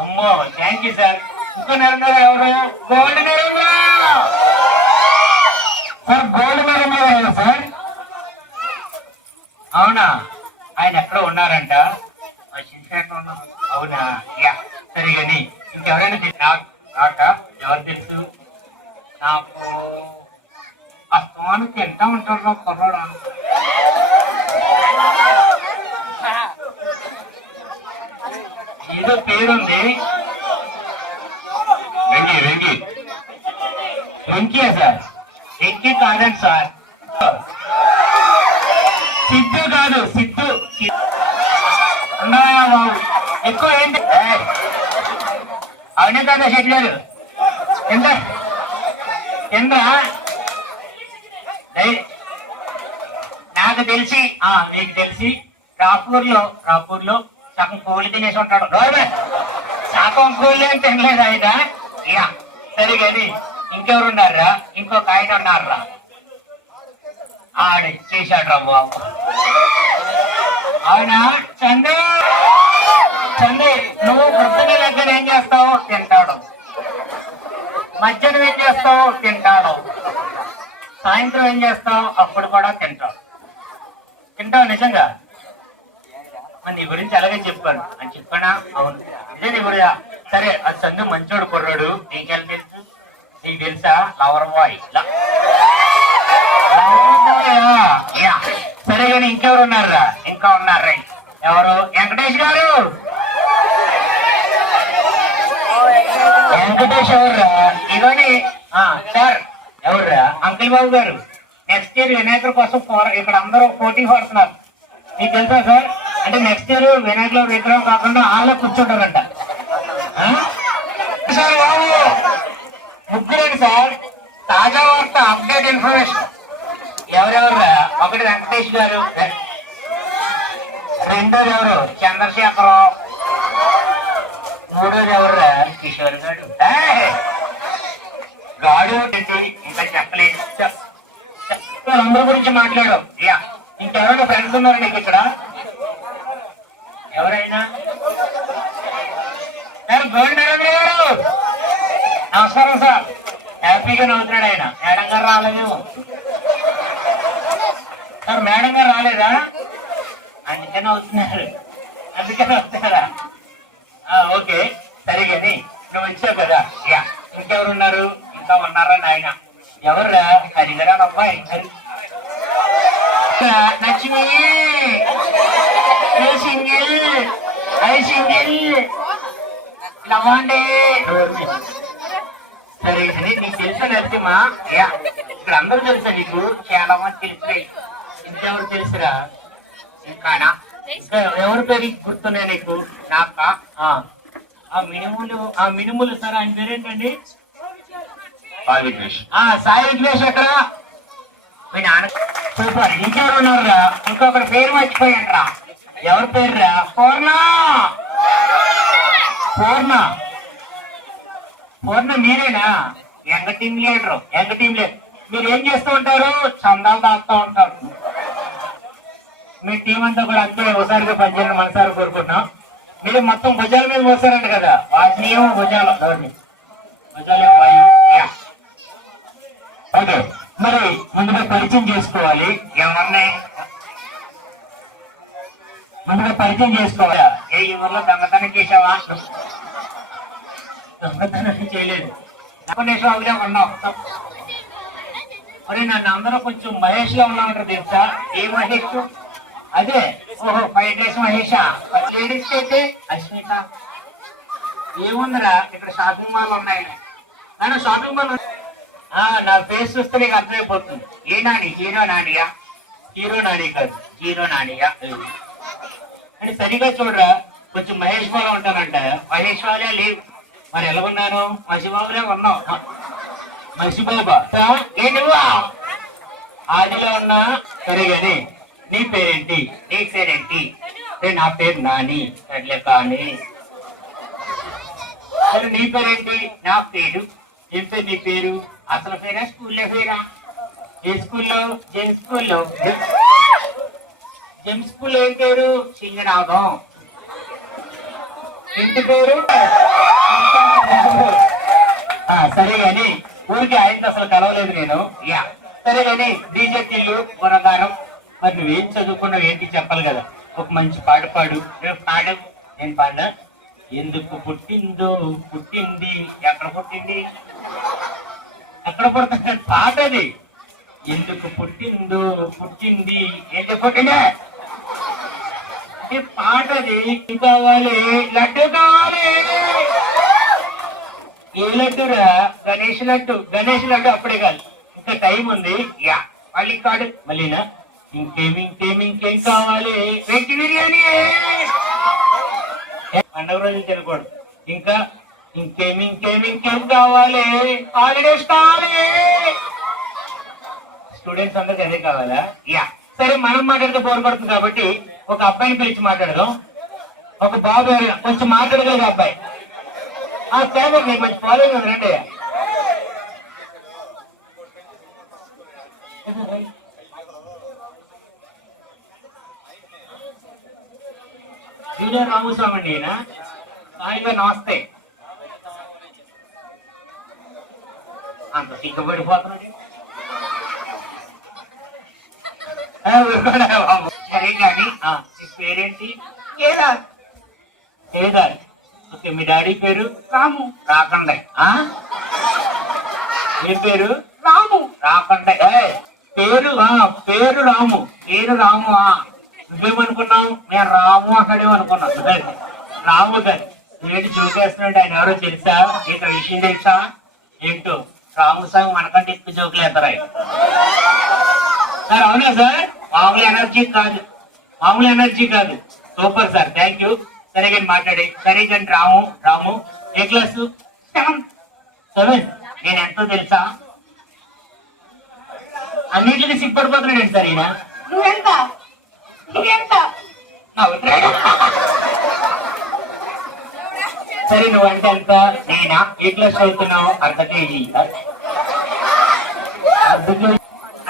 అమ్మో థ్యాంక్ యూ సార్. ఇంకో నరేంద్ర ఎవరు? Gold Narendra sir. Gold Narendra ఎవరు సార్? అవునా? ఆయన ఎక్కడో ఉన్నారంట. అవునా? యా సరే కానీ ఇంకెవరైనా ఎవరు తెలుసు నాకు? అస్తమాను తింటా ఉంటారు కుర్రాడు. ఏదో పేరుంది. వెంకీ సార్. వెంకీ కాదండి సార్, సిద్ధు కాదు, సిద్ధు. ఉన్నాయా బాబు? ఎక్కువ ఏంటి? అవునే కదా శెట్టి గారు? ఎంద్రా నాకు తెలిసి మీకు తెలిసి రాపూర్ లో సగం కూలి తినేసి ఉంటాడు. సగం కూలి అని తినలేదు ఆయన. ఇక సరే కానీ ఇంకెవరు ఉన్నారా? ఇంకొక ఆయన ఉన్నారా? ఆడు చేశాడు రా బాబు. అవునా? చందు నువ్వు పొద్దున దగ్గర ఏం చేస్తావు? తింటాడు. మధ్యాహ్నం ఏం చేస్తావు? తింటాడు. సాయంత్రం ఏం చేస్తావు? అప్పుడు కూడా తింటావు నిజంగా? మరి నీ గురించి అలాగే చెప్పాను అని చెప్పానా? అవును ఇదే నీ గురి. సరే అది చందు మంచోడు కుర్రాడు. నీకెళ్ళి తెలుసు? నీకు తెలుసా? Lover boy. సరే కానీ ఇంకెవరు ఉన్నారా? ఇంకా ఉన్నారా? ఎవరు? వెంకటేష్ గారు. వెంకటేష్ ఎవర్రా? ఇదని సార్ ఎవర్రా? అంకిల్ బాబు గారు. నెక్స్ట్ ఇయర్ వినాయకుడి కోసం ఇక్కడ అందరూ పోటీ పడుతున్నారు. మీకు తెలుసా సార్? అంటే నెక్స్ట్ ఇయర్ వినాయకుల విగ్రహం కాకుండా వాళ్ళ కూర్చుంటారంట సార్. బాబు ముగ్గురండి సార్. తాజా వార్త, అప్డేట్ ఇన్ఫర్మేషన్. ఎవరెవర్రా? ఒకటి వెంకటేష్ గారు, రెండోది ఎవరు? చంద్రశేఖరరావు, మూడోది ఎవర్రా? కిషోర్ గారు. గాడు ఇంకా చెప్పలేదు. అందరి గురించి మాట్లాడాం. ఇంకెవరైనా ఫ్రెండ్స్ ఉన్నారు నీకు ఇక్కడ? ఎవరైనా? గోల్డ్ నరేంద్ర గారు నమస్కారం సార్. హ్యాపీగా నవ్వుతున్నాడు ఆయన. మేడం గారు రాలేదేమో సార్. మేడం గారు రాలేదా? అందుకని అవుతున్నారు. అందుకని వస్తున్నారా? ఓకే సరే కానీ నువ్వు వచ్చావు కదా. ఇంకెవరున్నారు? ఇంకా ఉన్నారా నాయన? ఎవర్రా? హరిగరా అబ్బాయి. లక్ష్మి లవ్వండి. సరే నీకు తెలుసా నరసింహ? ఇక్కడ అందరూ తెలుసా నీకు? చాలా మంది తెలుసు. ఇంకెవరు తెలుసురా? ఇంకానా? ఇంకా ఎవరి పేరు గుర్తున్నాయి నీకు? నాక మినుములు సార్. ఆయన పేరేంటండి? సాయి విఘ్నేష్. ఎక్కడ మీ నాన్న? సూపర్. ఇంకెవరు ఉన్నారురా? ఇంకొకరి పేరు మర్చిపోయంట్రా. ఎవరి పేరురా? పూర్ణ మీరేనా? యంగ టీం లీడరు. మీరు ఏం చేస్తూ ఉంటారు? చందాలు దాస్తూ ఉంటారు. మీ టీం అంతా కూడా అంతే ఒకసారిగా పనిచేయాలని మనసారి కోరుకుంటున్నాం. మీరు మొత్తం భుజాల మీద మోసారంట కదా, వాటిని ఏమో భుజాలు. ఓకే మరి ముందుగా పరిచయం చేసుకోవాలి. ఎవరిని ముందుగా పరిచయం చేసుకోవాలా? ఏ ఊర్లో దొంగతనం చేసావా? దొంగతనం చేయలేదు. అవిడే ఉన్నావు. మరి నన్ను అందరూ కొంచెం మహేష్ గా ఉన్నామంటారు తెలుసా? ఏ మహేష్? అదే 5 days మహేషా? లేడీస్ అయితే అశ్మిత. ఏముందిరా ఇక్కడ షాపింగ్ మాల్ ఉన్నాయి. షాపింగ్ మాల్ నా ఫేస్ చూస్తే నీకు అర్థమైపోతుంది. ఏ నాని? హీరో నానియా? హీరో నాని కాదు, హీరో నానియా అని సరిగా చూడరా. కొంచెం మహేష్ బాబు ఉంటానంట. మహేష్ బాబులే లేవు. మరి ఎలా ఉన్నాను? మసిబాబులే ఉన్నావు. మసిబాబా ఏ నువ్వా? ఆదిలో ఉన్నా. సరే గాని నీ పేరేంటి? నీ పేరేంటి? నా పేరు నాని. సర్లే కానీ సరే నీ పేరేంటి? నా పేరు. ఏం పేరు నీ పేరు? అసలు పేరా, స్కూల్లో పేరా? ఏ స్కూల్లో? జెమ్ స్కూల్లో. జెమ్ స్కూల్ ఏం పేరు? సింగనాగం. ఇంటి పేరు? సరే గాని ఊరికి ఆయన అసలు కలవలేదు నేను. యా సరే గాని డీజెటిల్లు గుణగారం. మరి నువ్వేం చదువుకున్నావు ఏంటి చెప్పాలి కదా. ఒక మంచి పాట పాడు. పాడు. నేను పాడినా. ఎందుకు పుట్టిందో పుట్టింది. ఎక్కడ పుట్టింది? ఎక్కడ పుడుతుంది? పాట అది. ఎందుకు పుట్టిందో పుట్టింది. ఏంటి పుట్టిందే? పాట అది. కావాలి లడ్డు కావాలి. ఏ లడ్డురా? గణేష్ లడ్డు. గణేష్ లడ్డు అప్పుడే కాదు, ఇంకా టైం ఉంది. యా మళ్ళీ కాడు మళ్ళీనా. ఇంకేం కావాలి? వెజ్ బిర్యానీ. పండుగ రోజులు తినకూడదు. ఇంకా ఇంకేం కావాలి? హాలిడేస్ కావాలి. స్టూడెంట్స్ అందరికి అదే కావాలా? యా సరే మనం మాట్లాడితే బోర్ పడుతుంది కాబట్టి ఒక అబ్బాయిని పిలిచి మాట్లాడదాం. ఒక బాబు కొంచెం మాట్లాడగలిగే అబ్బాయి. ఛానల్ మీకు మంచి ఫాలోయింగ్ ఉంది రండి. జూనియర్ రామస్వామి అండి. ఈయన సాయిగా నమస్తే. అంత సిగ్గుపడిపోతున్నాడు. సరే కానీ పేరేంటి? కేదార్. కేదార్. ఓకే. మీ డాడీ పేరు? రాము. రాకండే. మీ పేరు? రాము. రాకండే. పేరు పేరు రాము. పేరు రాము. నువ్వేమనుకున్నావు? నేను రాము అక్కడేమనుకున్నాను. రాము గారు ఏంటి జోకేస్తున్నాడు? ఆయన ఎవరో తెలుసా? నీకు విషయం తెలుసా? ఏంటో రాము సార్ మనకంటే ఎక్కువ జోకులు వేస్తారా సార్? అవునా సార్? మామూలు ఎనర్జీ కాదు. Super sir, thank you. సరే కానీ మాట్లాడే. సరే కానీ రాము ఏ క్లాసు? 7. నేను ఎంతో తెలుసా? అన్నింటికి సిగ్గుపడిపోతున్నాడు సార్ ఈయన. సరే నువ్వంటే ఎంత? నేనా? ఏ క్లాస్ చదువుతున్నావు? అర్ధ కేజీ.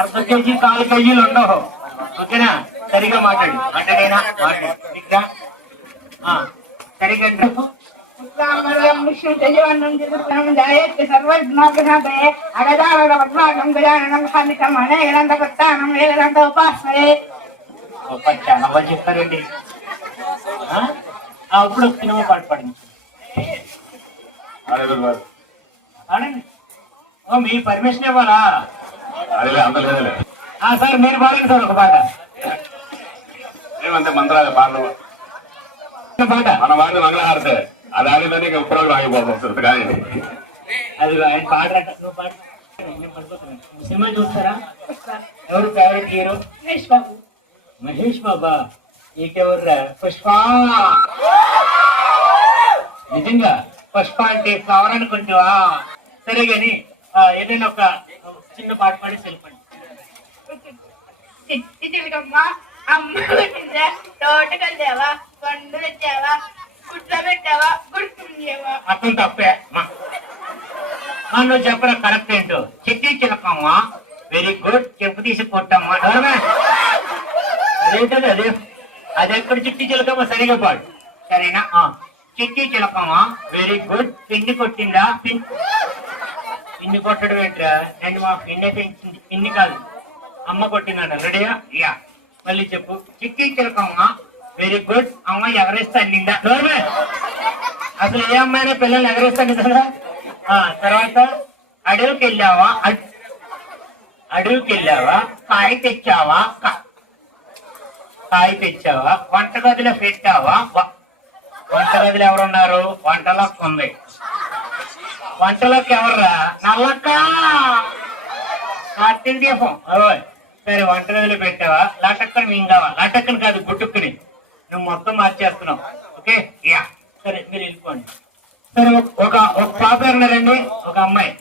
అర్ధ కేజీ 4 కేజీలు ఉండవు. ఓకేనా? సరిగా మాట్లాడు. మాట్లాడేనా? మాట్లాడు. సరిగా చాలా బాగా చెప్తారండి. ఇప్పుడు సినిమా పాట పాడండి. మీ పర్మిషన్ ఇవ్వాలా? సార్ మీరు పాడండి సార్ ఒక పాట. ఏమంటే మంత్రాలు పాటలు పాట మన వాడిని మంగళహారతే. అది ఆడిందని ఇంకా ఇప్పుడు ఆగిపోతుంది. కానీ అది ఆయన పాడరట. నువ్వు పాట. సినిమా చూస్తారా? ఎవరు ఫేవరెట్ హీరో? మహేష్ బాబా. నీకెవర్రా? పుష్ప. నిజంగా పుష్ప అంటే ఫ్లవర్ అనుకుంటావా? సరే గాని ఏదైనా ఒక చిన్న పాట పాడి సెల్పండి. అమ్మ పెట్టిందా? తోటకెళ్ళావా? పండు తెచ్చావా? గుడ్ల పెట్టావా? గుర్తుండేవా? అర్థం తప్పే. నువ్వు చెప్పరా కరెక్ట్ ఏంటో? చిట్టి చిలకమ్మా. Very good. చెప్పు తీసి కొట్టమ్మా. అదేంటది? అది ఎక్కడ చిట్టి చిలకమ్మ? సరిగా పాడు. సరేనా? చిట్టి చిలకమ్మా. Very good. పిండి కొట్టిందా? పిండి కొట్టడం ఏంట్రా? నేను మా పిండి పెంచింది. పిండి కాదు, అమ్మ కొట్టిందన్న. రెడీయా? యా మళ్ళీ చెప్పు. చిట్టి చిలకమ్మ. Very good. అమ్మ ఎగరేస్తాను నిండా. అసలు ఏ అమ్మాయినా పిల్లల్ని ఎగరేస్తాను కదా. తర్వాత అడవికి వెళ్ళావా? కాయ తెచ్చావా? వంటగదిలో పెట్టావా? వంటగదిలో ఎవరున్నారు? వంటలకు ఉంది. వంటలోకి ఎవర్రా నల్లక్క అత్తింటి దీపం ఓయ్ సరే వంట గదిలో పెట్టావా లాటక్కని మింగావా లాటక్కని కాదు గుట్టుక్కుని నువ్వు మొత్తం మార్చేస్తున్నావు ఓకే యా సరే మీరు వెళ్ళిపోండి సరే ఒక పాప ఉన్నారండి ఒక అమ్మాయి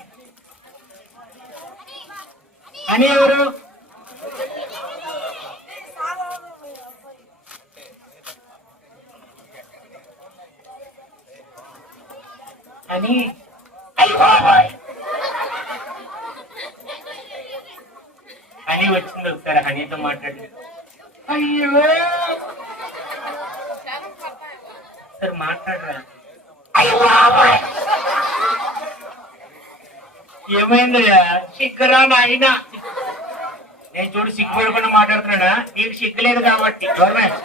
అని ఎవరు అని అని వచ్చింది ఒకసారి హనీతో మాట్లాడి అయ్యో సార్ మాట్లాడరా ఏమైంది సిగ్గురా నాయన నేను చూడు సిగ్గుపడకుండా మాట్లాడుతున్నానా నీకు సిగ్గులేదు కాబట్టి గవర్నమెంట్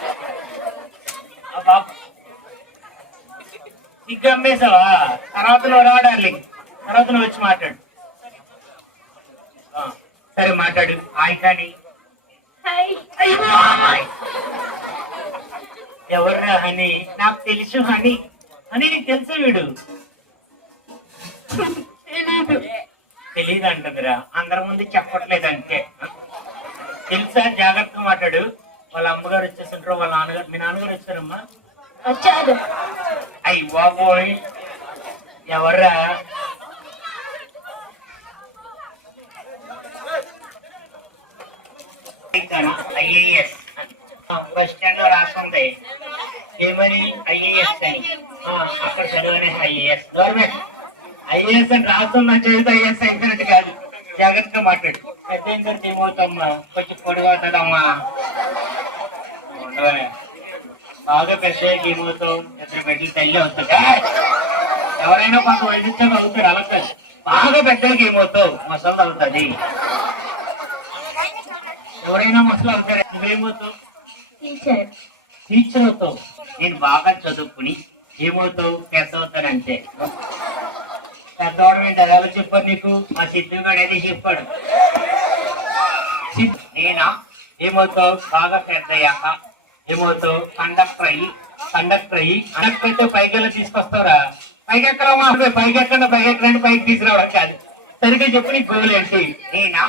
బాబు సిగ్గు అమ్మేసావా తర్వాత నువ్వు రావడాలి తర్వాత నువ్వు వచ్చి మాట్లాడు సరే మాట్లాడు హాయ్ కానీ ఎవర్రా హనీ నాకు తెలుసు హనీ అని నీకు తెలుసు వీడు తెలీదు అంటుందిరా అందరి ముందు చెప్పట్లేదు అంతే తెలుసా జాగ్రత్తగా మాట్లాడు వాళ్ళ అమ్మగారు వచ్చేసింటారు వాళ్ళ నాన్నగారు మీ నాన్నగారు వచ్చారమ్మా వచ్చారు అయ్యి బాబోయ్ ఎవర్రా ఐఏఎస్ బస్ స్టాండ్ లో రాస్తుంది ఏమని ఐఏఎస్ అని అక్కడ చదువునే ఐఏఎస్ గవర్నమెంట్ ఐఏఎస్ అని రాస్తున్నా చదివితే ఐఏఎస్ అయిపోయినట్టు కాదు జాగ్రత్తగా మాట్లాడు పెద్ద ఏంటంటే ఏమవుతామ్మా కొంచెం పొడిగా అవుతుందమ్మా బాగా పెద్ద ఏమవుతావు ఇద్దరు బిడ్డలు తల్లి అవుతుందా ఎవరైనా కొంత వైద్యం అవుతారు అలా కాదు బాగా పెద్దలకి ఏమవుతావు మసలు అవుతుంది ఎవరైనా మసలు అవుతారు నువ్వేమవుతావు టీచర్ అవుతావు నేను బాగా చదువుకుని ఏమవుతావు పెద్ద అవుతానంటే పెద్దవాడు ఏంటి అలా చెప్పాడు నీకు మా సిద్ధుగాడు అయితే చెప్పాడు నేనా ఏమవుతావు బాగా పెద్ద అయ్యాక ఏమవుతావు కండక్టర్ అయితే పైకి వెళ్ళి తీసుకొస్తావురా పైకి ఎక్కడమా పైకి ఎక్కడండి పైకి తీసుకురావడం కాదు సరిగ్గా చెప్పు నీ గోల్ ఏంటి నేనా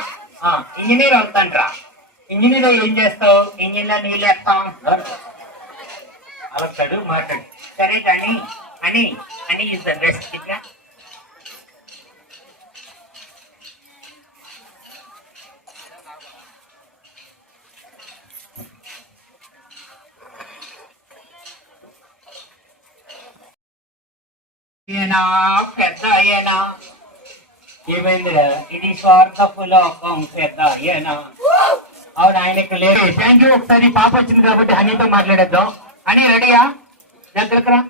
ఇంజనీర్ అవుతాంట్రా ఇంజనీర్ ఏం చేస్తావు ఇంజనీర్ నీళ్ళు వేస్తాం అలా చదువు మాట్లాడు సరే కానీ అని ఇస్ ద బెస్ట్ ఇట్లా పెద్ద అయ్యానా ఏమైందిరా ఇది స్వార్థపు లోకం పెద్ద అయ్యానా అవును ఆయనకు లేదు థ్యాంక్ యూ ఒకసారి పాప వచ్చింది కాబట్టి హనీతో మాట్లాడేద్దాం అని రెడీయా దగ్గరకు రా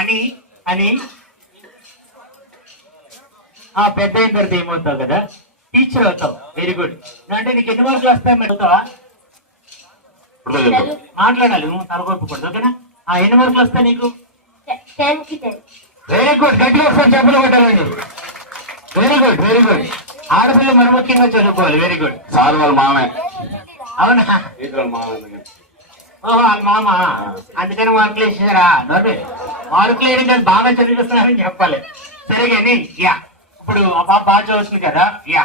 అని పెద్ద అయిన తర్వాత ఏమవుతావు కదా టీచర్ అవుతావు వెరీ గుడ్ అంటే నీకు ఎన్ని మార్కులు వస్తాయి మరి అవుతావా మాట్లాడాలి తలకొప్పకూడదు ఓకేనా ఎన్ని మార్కులు వస్తాయి నీకు వెరీ గుడ్ గట్టిగా ఒకసారి చెప్పలు కొట్టాలండి వెరీ గుడ్ ఆడపిల్ల మరి ముఖ్యంగా చదువుకోవాలి వెరీ గుడ్ సార్ వాళ్ళ మామే అవునా ఓహో వాళ్ళ మామ అందుకని మార్కులు వేసేసారా మార్కులు వేయడం కాదు బాగా చదివిస్తున్నారని చెప్పాలి సరే కానీ యా ఇప్పుడు ఆ బాబు బాగా చదువుతుంది కదా యా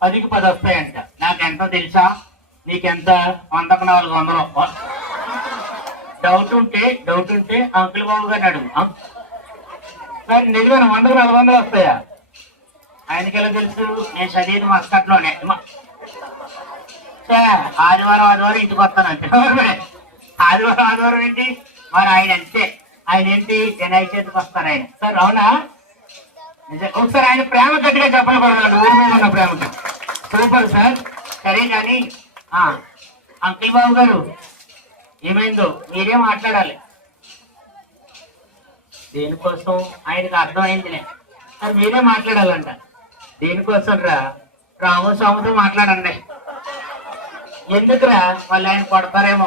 10కి 10 వస్తాయంట నాకు ఎంతో తెలుసా నీకెంత 100కు 400 డౌట్ ఉంటే అంకుల్ బాబు గారిని అడుగు సరే నిజమైన 100కు 400 వస్తాయా ఆయనకి ఎలా తెలుసు నేను చదివిన మస్కట్లోనే ఆదివారం ఇంటికి వస్తాను అంతే ఆదివారం ఏంటి మరి ఆయన అంతే ఆయన ఏంటి జనాయి చేతికి వస్తారు ఆయన సార్ అవునా ఒకసారి ఆయన ప్రేమ గట్టిగా చెప్పలు పడతాడు ఊరి మీద ఉన్న ప్రేమకి సూపర్ సార్ సరే కానీ అంకుల్ బాబు గారు ఏమైందో మీరే మాట్లాడాలి దేనికోసం ఆయనకు అర్థమైందిలే సార్ మీరే మాట్లాడాలంట దేనికోసం రాము స్వామితో మాట్లాడండి ఎందుకురా వాళ్ళు ఆయన కొడతారేమో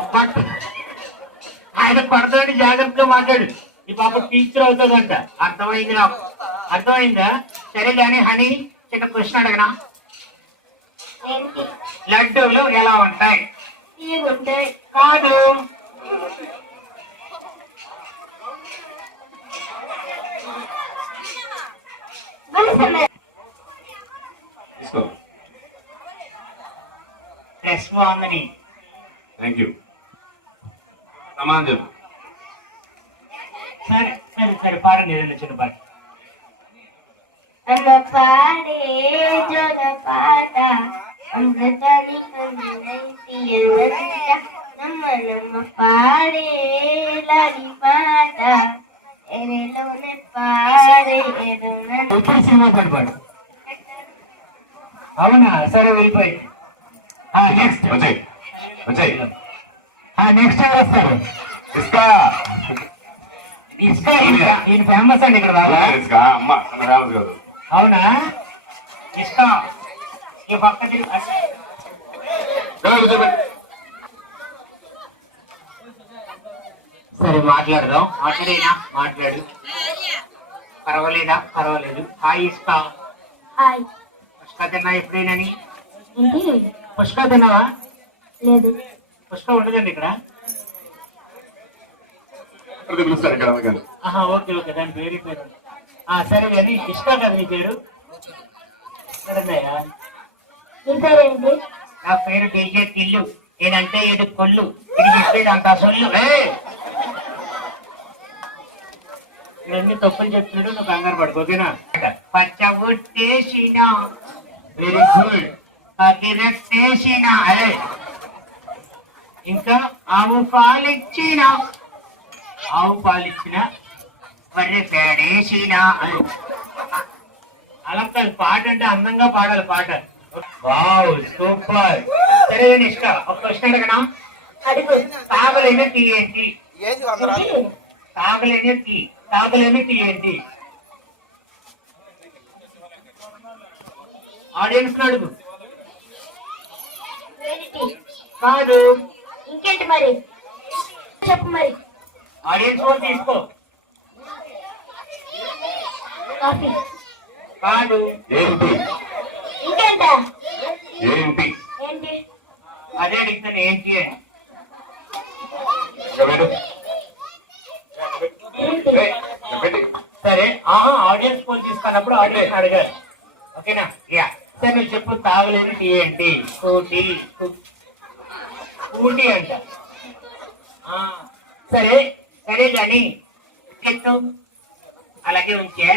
ఆయన కొడతాడని జాగ్రత్తగా మాట్లాడు ఈ పాప టీచర్ అవుతుందంట అర్థమైంది నాకు అర్థమైందా సరే కానీ హనీ చిన్న క్వశ్చన్ అడగనా లడ్డూలు ఎలా ఉంటాయి కాదు తీసుకో. డ్రెస్ బాగుందని. Thank you. సమాధానం చెప్పు. సరే సరే సరే పాడండి ఏదైనా చిన్న పాట. అమ్మ పాడే జోల పాట అమృతాన్ని నమ్మ నమ్మ పాడే లాలి పాట ఎరలోనే పాడే ఇప్పుడు సినిమా పాట పాడు. అవునా సరే వెళ్ళిపోయి. నెక్స్ట్ వచ్చాయి వచ్చాయి. నెక్స్ట్ ఎవరు వస్తారు? ఇస్కా ఇసుక ఈయన ఫేమస్ అండి ఇక్కడ బాగా. ఇస్కా అమ్మ అన్న ఫేమస్ కాదు. అవునా ఇసుక ఈ పక్క సరే మాట్లాడదాం. మాట్లాడేనా? మాట్లాడు. పర్వాలేదా? పర్వాలేదు. హాయ్ ఇసుక. హాయ్ పుష్క తిన్నా ఎప్పుడైనాని? ఏంటి పుష్క తిన్నావా? లేదు పుష్క ఉండదండి ఇక్కడ. పిలుస్తారు ఇక్కడ అందుకని. ఓకే ఓకే దాని పేరు పేరు. సరే కానీ ఇష్ట కదా నీ పేరు? సరేనయ్యా. నీ పేరేంటి? నా పేరు డీజే టిల్లు. నేనంటే ఇది కొల్లు. ఇది చెప్పేది అంత సొల్లు. ఇవన్నీ తప్పులు చెప్తున్నాడు, నువ్వు కంగారు పడుకో. ఓకేనా? పచ్చ ఉట్టేసిన వెరీ గుడ్. పగిరెట్టేసిన అదే. ఇంకా ఆవు పాలిచ్చిన వర్రె పేడేసిన అని. అలా కాదు, పాట అంటే అందంగా పాడాలి పాట. Wow super. సరే ఇష్ట ఒక క్వశ్చన్ అడగనా? అడుగు. తాగలేని టీ ఏంటి? తాగలేని టీ ఏంటి? ఆడియన్స్ అడుగు. కాదు. ఇంకేంటి మరి? చెప్పు మరి. ఆడియన్స్ ఫోన్ తీసుకో. కాఫీ. కాదు. ఏంటి ఇంకేంట? ఏంటి ఏంటి? అదే అడుగుతాను ఏంటి అని. చెప్పండి. ఏంటి? చెప్పండి. సరే ఆడియన్స్ ఫోన్ తీసుకున్నప్పుడు ఆడియన్స్ అడిగారు. ఓకేనా? యా సరే నువ్వు చెప్పు. తాగలేని టీ ఏంటి? స్కూటీ అంట. సరే సరే కానీ చెట్టు అలాగే ఉంచే.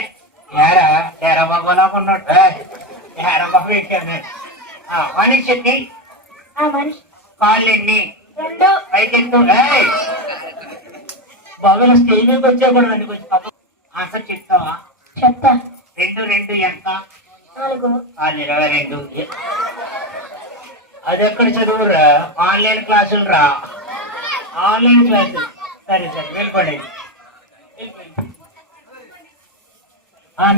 ఏరా బాబులా ఉన్నట్టు ఏరా బాబు ఎక్కాను. మనిషి ఎన్ని? మనిషి కాళ్ళు ఎన్ని? 2. పైకెత్తు. బాబుల స్టేజ్ మీదకి వచ్చేకూడదండి, కొంచెం పక్క. ఆన్సర్ చెప్తావా? చెప్తా. 2 ఎంత? 4. 22. అది ఎక్కడ చదువురా? ఆన్లైన్ క్లాసులు రా. ఆన్లైన్ క్లాసులు. సరే సరే వెళ్ళిపోండి.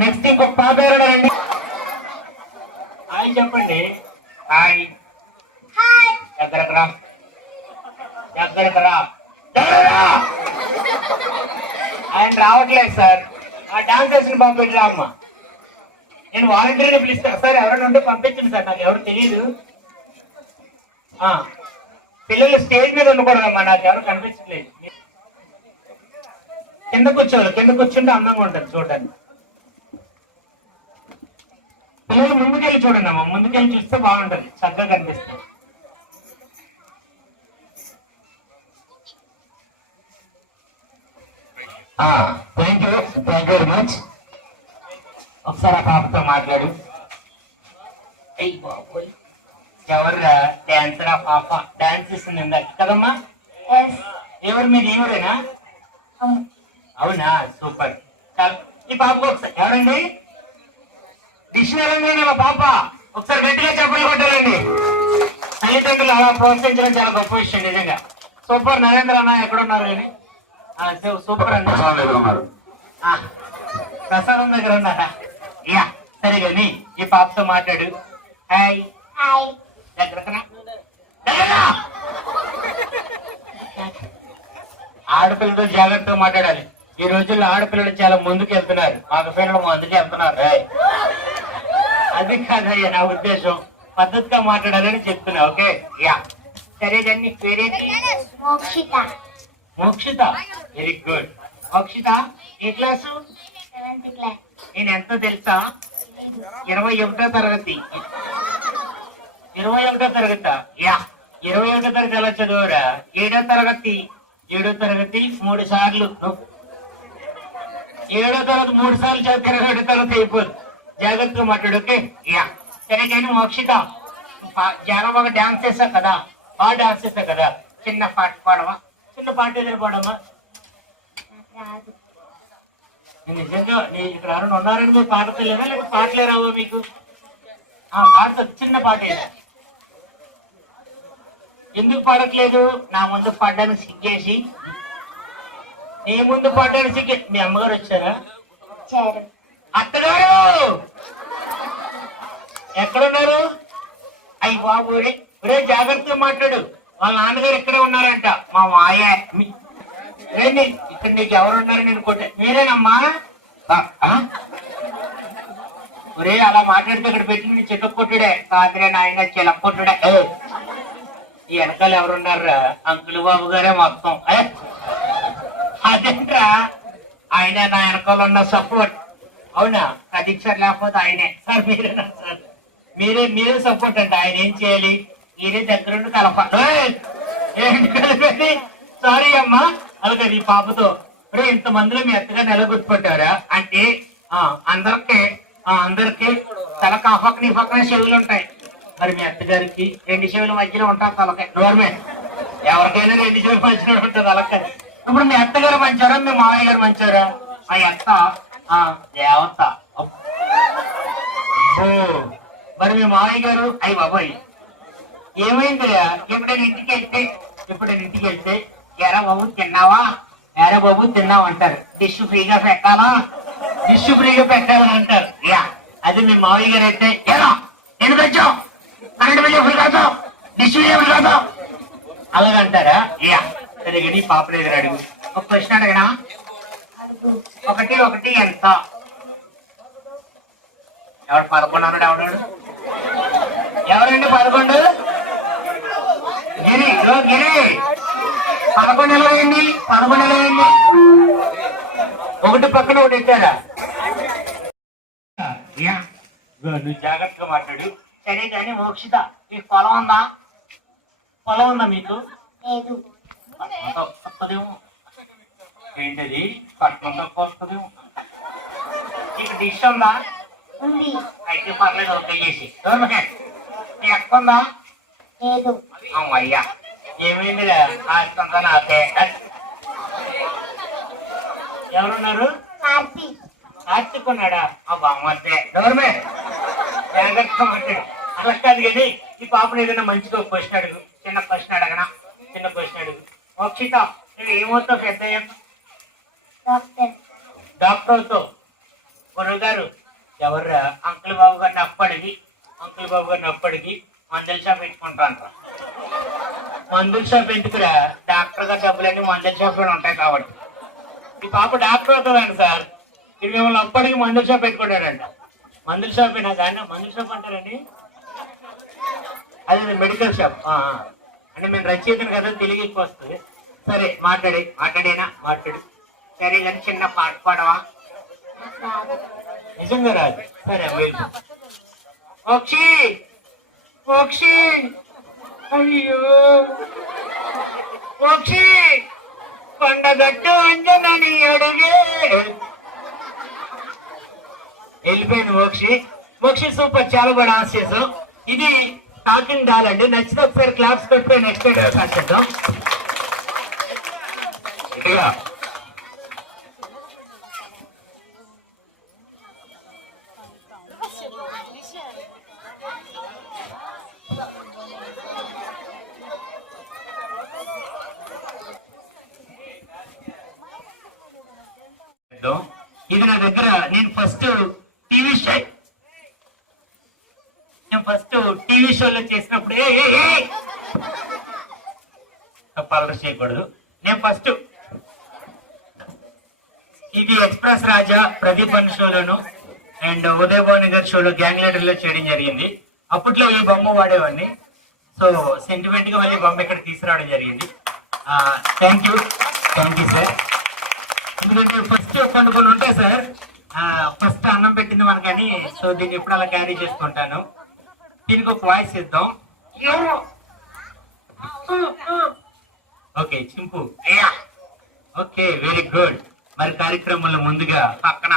నెక్స్ట్ ఇంకొక పాప ఎవరండి? హాయ్ చెప్పండి. హాయ్. దగ్గరకు రా. ఆయన రావట్లేదు సార్. డాన్స్ వేసిన పంపించరా అమ్మ. నేను వాలంటీర్ని పిలుస్తాను సార్. ఎవరైనా ఉంటే పంపించండి సార్, నాకు ఎవరు తెలియదు. పిల్లలు స్టేజ్ మీద ఉండకూడదమ్మా, నాకు ఎవరు కనిపించట్లేదు. కింద కూర్చుంటే అందంగా ఉంటుంది చూడండి. పిల్లలు ముందుకెళ్ళి చూడండి అమ్మా, ముందుకెళ్ళి చూస్తే బాగుంటుంది, చక్కగా కనిపిస్తుంది. Thank you very much. ఒకసారి ఆ పాపతో మాట్లాడు. ఎవర్రా డాన్సర్? ఆ పాప డాన్స్ ఇస్తుంది ఇందాక కదమ్మా. ఎవరు మీరు? ఎవరేనా? అవునా సూపర్. ఈ పాపకు ఒకసారి ఎవరండి? డిక్షనరీ మా పాప. ఒకసారి గట్టిగా చెప్పలు కొట్టాలండి. తల్లిదండ్రులు అలా ప్రోత్సహించడం చాలా గొప్ప విషయం నిజంగా. సూపర్. నరేంద్ర అన్న ఎక్కడున్నారు? కానీ సూపర్ అండి. ప్రసాదం దగ్గర ఉన్నారా? యా సరే కానీ ఈ పాపతో మాట్లాడు. హాయ్. ఆడపిల్లతో జాగ్రత్తగా మాట్లాడాలి. ఈ రోజుల్లో ఆడపిల్లలు చాలా ముందుకు వెళ్తున్నారు, మగపిల్లలు ముందుకు వెళ్తున్నారు. అది కాదయ్యా నా ఉద్దేశం, పద్ధతిగా మాట్లాడాలని చెప్తున్నా. ఓకే యా సరే కానీ పేరేంటి? మోక్షిత. Very good. మోక్షిత ఏ క్లాసు? 7th class. నేను ఎంతో తెలుసా? 21వ తరగతి 21వ తరగతి యా 21వ తరగతి ఎలా చదువురా? 7వ తరగతి 3 సార్లు 7వ తరగతి 3 సార్లు చదివితే 22వ తరగతి అయిపోదు. జాగ్రత్తగా మాట్లాడు. ఓకే యా సరే. కానీ మోక్షిత జానబాగా డాన్స్ చేస్తావు కదా, బాగా డాన్స్ చేస్తావు కదా, చిన్న పాట పాడవా? చిన్న పాట ఏదైనా పాడమ్మా. రాదు. నేను నిజంగా నేను ఇక్కడ ఎవరైనా ఉన్నారని మీరు పాడతలేదా, లేకపోతే పాటలే రావా మీకు? పాడతా, చిన్న పాట ఏదో. ఎందుకు పాడట్లేదు? నా ముందు పాడడానికి సిగ్గేసి, నీ ముందు పాడడానికి సిగ్గే. మీ అమ్మగారు వచ్చారా? వచ్చారు. అత్తగారు ఎక్కడున్నారు? అయ్యి బాబు రే జాగ్రత్తగా మాట్లాడు. వాళ్ళ నాన్నగారు ఇక్కడే ఉన్నారంట. మా మాయ రండి ఇక్కడ. నీకు ఎవరు ఉన్నారు? నేను కొట్టే మీరేనమ్మా? ఒరే అలా మాట్లాడితే ఇక్కడ పెట్టి నీ చెట్టు కొట్టుడే కాదురే నాయన, చెల కొట్టుడే. ఈ వెనకాల ఎవరున్నారా? అంకుల్ బాబు గారే మొత్తం. అదేంట్రా ఆయన నా వెనకాల ఉన్న సపోర్ట్. అవునా? అది సార్ లేకపోతే ఆయనే సార్. మీరేనా సార్? మీరే సపోర్ట్ అంటే ఆయన ఏం చేయాలి? మీరే దగ్గరుండి కలపాలి. ఏంటి కలిపేది? సారీ అమ్మా. అలాగే ఈ పాపతో ఇంతమందిలో మీ అత్తగారిని ఎలా గుర్తుపట్టారా అంటే అందరికి తల కాపక్క నీ పక్కన చెవులు ఉంటాయి. మరి మీ అత్తగారికి 2 చెవుల మధ్యలో ఉంటారు తలకాయ. గవర్నమెంట్ ఎవరికైనా 2 చెవుల మధ్యలో ఉంటుంది తలకాయ. ఇప్పుడు మీ అత్తగారు మంచారా, మీ మామయ్య గారు మంచారా? మా అత్త దేవత. ఓ మరి మీ మామయ్య గారు అయ్యి బాబాయ్ ఏమైంది? ఎప్పుడైనా ఇంటికి వెళ్తే ఎరా బాబు తిన్నావా, ఎరా బాబు తిన్నావా అంటారు. టిష్యూ ఫ్రీగా పెట్టాలా, టిష్యూ ఫ్రీగా పెట్టాలని అంటారు. యా అది మీ మామయ్య గారు అయితే ఎలా నేను తెచ్చావు, కరెంట్ బిల్లు ఫ్రీ కాదు, టిష్యూ ఫ్రీ కాదు అలాగంటారా? యా సరే. కానీ పాప దగ్గర అడుగు. ఒక ప్రశ్న అడగనా? 1 ఎంత? ఎవడు 11 అన్నాడు? ఎవరండి 11? గిరి 11 ఎలా అయింది? 1 పక్కన 1 ఎత్తారా? నువ్వు జాగ్రత్తగా మాట్లాడు. సరే కానీ మోక్షిత మీకు పొలం ఉందా మీకు? లేదు. వస్తుందేమో. ఏంటది? కట్నం తక్కువ వస్తుందేమో. నీకు డిష్ ఉందా? ఉంది. అయితే పర్లేదు. ఓకే చేసి నీ అక్క ఉందా? లేదు. అమ్మయ్యా ఏమైందిరా? ఆస్తంతా నాకే. ఎవరున్నారు? కార్తీక్ ఉన్నాడా? బామ్మద్దే గవర్నమెంట్ జాగ్రత్తగా మాట్లాడు. అలా కాదు కానీ ఈ పాపను ఏదైనా మంచిగా క్వశ్చన్ అడుగు. చిన్న క్వశ్చన్ అడగనా? చిన్న క్వశ్చన్ అడుగు. మోక్షిత నువ్వు ఏమవుతావు పెద్ద? డాక్టర్ అవుతావు. గురువు గారు ఎవర్రా? అంకుల్ బాబు గారిని అప్పటికి మందుల షాప్ పెట్టుకుంటాను. మందుల షాప్ ఎందుకురా? డాక్టర్ గారు డబ్బులన్నీ మందుల షాప్ లో ఉంటాయి కాబట్టి. ఈ పాప డాక్టర్ అవుతుందండి సార్. ఇది మిమ్మల్ని అప్పటికి మందుల షాప్ పెట్టుకుంటాడంట. మందుల షాప్ కానీ మందుల షాప్ అంటారండి. అది మెడికల్ షాప్ అంటే మేము రచయితను కదా తెలుగు ఎక్కువ వస్తుంది. సరే మాట్లాడు. సరే కానీ చిన్న పాట పాడవా? నిజంగా రాదు. సరే మోక్షి అయ్యో మోక్షి కొండగట్టు అంజనని అడిగే వెళ్ళిపోయింది మోక్షి సూపర్. చాలా బాగా డాన్స్ చేసాం. ఇది టాకింగ్ డాల్ అండి. నచ్చితే ఒకసారి క్లాప్స్ కొట్టిపోయి నెక్స్ట్ డాన్స్ చేద్దాం. ఇదిగా ఇది నా దగ్గర నేను ఫస్ట్ టీవీ షోలో చేసినప్పుడు పలర్ చేయకూడదు. నేను ఫస్ట్ ఇది ఎక్స్ప్రెస్ రాజా ప్రదీప్ అన్న షోలోను అండ్ ఉదయ్ భాను గారి షోలో గ్యాంగ్ లీడర్ లో చేయడం జరిగింది. అప్పట్లో ఈ బొమ్మ వాడేవాడిని. సో సెంటిమెంట్ గా మళ్ళీ బొమ్మ ఇక్కడ తీసుకురావడం జరిగింది. Thank you sir. ఎందుకంటే ఫస్ట్ కొన్ని ఉంటాయి సార్. ఫస్ట్ అన్నం పెట్టింది మనకని, సో దీన్ని ఎప్పుడు అలా క్యారీ చేసుకుంటాను. దీనికి ఒక వాయిస్ ఇద్దాం. ఓకే చింపు అయ్యా. Okay very good. మరి కార్యక్రమంలో ముందుగా పక్కన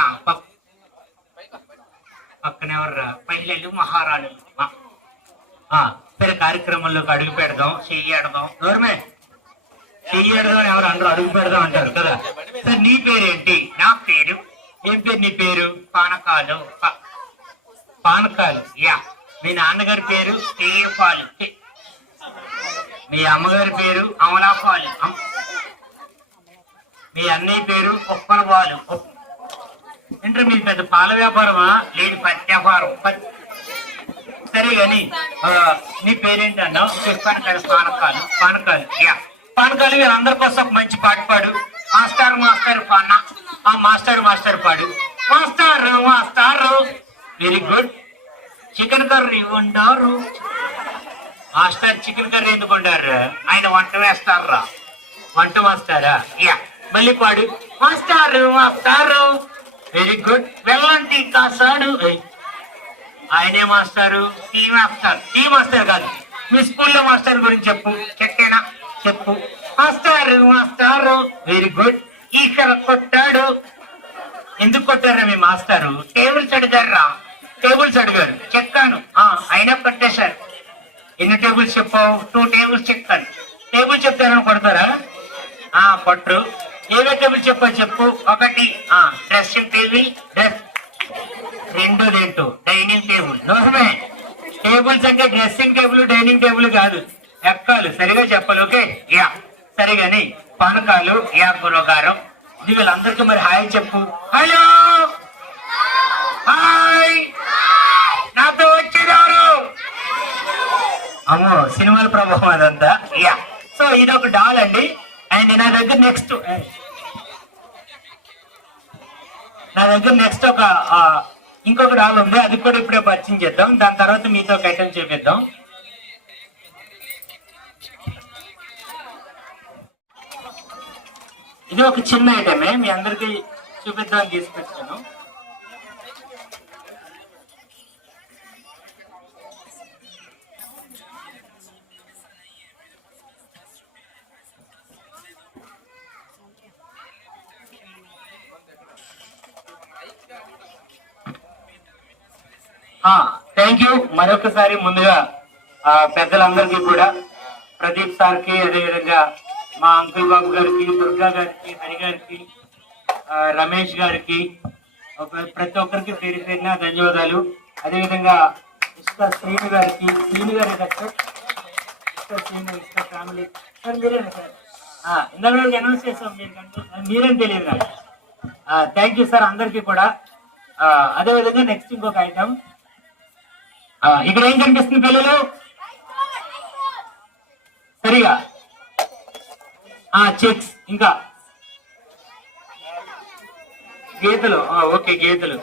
ఎవరు మహిళలు మహారాణులు. సరే కార్యక్రమంలోకి అడుగు పెడదాం. చెయ్యి ఆడదాం. దూరమే చెయ్యి ఆడదాం ఎవరు అందరూ అడుగు పెడదాం అంటారు కదా. సార్ నీ పేరేంటి? నా పేరు. ఏం పేరు నీ పేరు? పానకాలు. పానకాలు యా. మీ నాన్నగారి పేరు తేయపాలు. మీ అమ్మగారి పేరు అమలాపాలు. మీ అన్నయ్య పేరు ఉప్పల పాలు. ఏంటంటే మీ పెద్ద పాల వ్యాపారమా? లేదు పత్తి వ్యాపారం. సరే గాని నీ పేరేంటి అన్నావు? చెప్పాను కదా పానకాలు. పానకాలు యా. పానకాలు వీళ్ళందరి కోసం ఒక మంచి పాట పాడు. మాస్టర్ మాస్టర్ పాన. మాస్టర్ మాస్టర్ పాడు. మాస్టర్ మాస్టారు. Very good. చికెన్ కర్రీ వండారు. మాస్టర్ చికెన్ కర్రీ ఎందుకు వండారు? ఆయన వంట వేస్తారా? వంట మాస్టారా యా. మళ్ళీ పాడు. మాస్టారు మాస్టారు. Very good. వెళ్ళంటి కాసాడు. ఆయనే మాస్టారు. Tea master. టీ మాస్టర్ కాదు, మీ స్కూల్లో మాస్టర్ గురించి చెప్పు. చెక్కేనా చెప్పు. మాస్టారు మాస్టారు. Very good. ఈకర కొట్టాడు. ఎందుకు కొట్టారా మీ మాస్టారు? టేబుల్స్ అడిగారా? టేబుల్స్ అడిగారు. చెక్కాను. అయినా కొట్టేశారు. ఎన్ని టేబుల్స్ చెప్పావు? 2 టేబుల్స్ చెక్కాను. టేబుల్ చెప్తారని కొడతారా? కొట్టరు. ఏవే టేబుల్ చెప్పావు చెప్పు. 1 డ్రెస్సింగ్ టేబుల్. రెండోదేంటో డైనింగ్ టేబుల్. నోసమే. టేబుల్స్ అంటే డ్రెస్సింగ్ టేబుల్ డైనింగ్ టేబుల్ కాదు, ఎక్కాలు. సరిగా చెప్పాలి. Okay yeah. సరిగాని పానకాలు యా గురుగారం. ఇది వీళ్ళందరికీ మరి హాయ్ చెప్పు. Hello hi. నాతో వచ్చేదారు. అమ్మో సినిమాల ప్రభావం అదంతా యా. సో ఇది ఒక డాల్ అండి. అండ్ నా దగ్గర నెక్స్ట్ ఒక ఇంకొక డాల్ ఉంది. అది కూడా ఇప్పుడే పరిచయం చేద్దాం. దాని తర్వాత మీతో ఒక ఐటమ్ చేపిద్దాం. ఇది ఒక చిన్న ఐటమే, మీ అందరికి చూపిద్దామని తీసుకొచ్చాను. Thank you. మరొకసారి ముందుగా పెద్దలందరికీ కూడా, ప్రదీప్ సార్కి, అదేవిధంగా మా అంకుల్ బాబు గారికి, దుర్గా గారికి, హరి గారికి, రమేష్ గారికి, ప్రతి ఒక్కరికి పేరు పేరున ధన్యవాదాలు. అదేవిధంగా ఇష్ట శ్రీను గారికి, శ్రీను గారి ఇష్ట ఫ్యామిలీ సార్ మీరేనా సార్? ఇందాక అనౌన్స్ చేసాం, మీరేం తెలియదు నాకు. థ్యాంక్ యూ సార్ అందరికీ కూడా. అదేవిధంగా నెక్స్ట్ ఇంకొక ఐటమ్. ఇక్కడ ఏం కనిపిస్తుంది పిల్లలు? సరిగా చెక్స్, ఇంకా గీతలు. ఓకే గీతలు.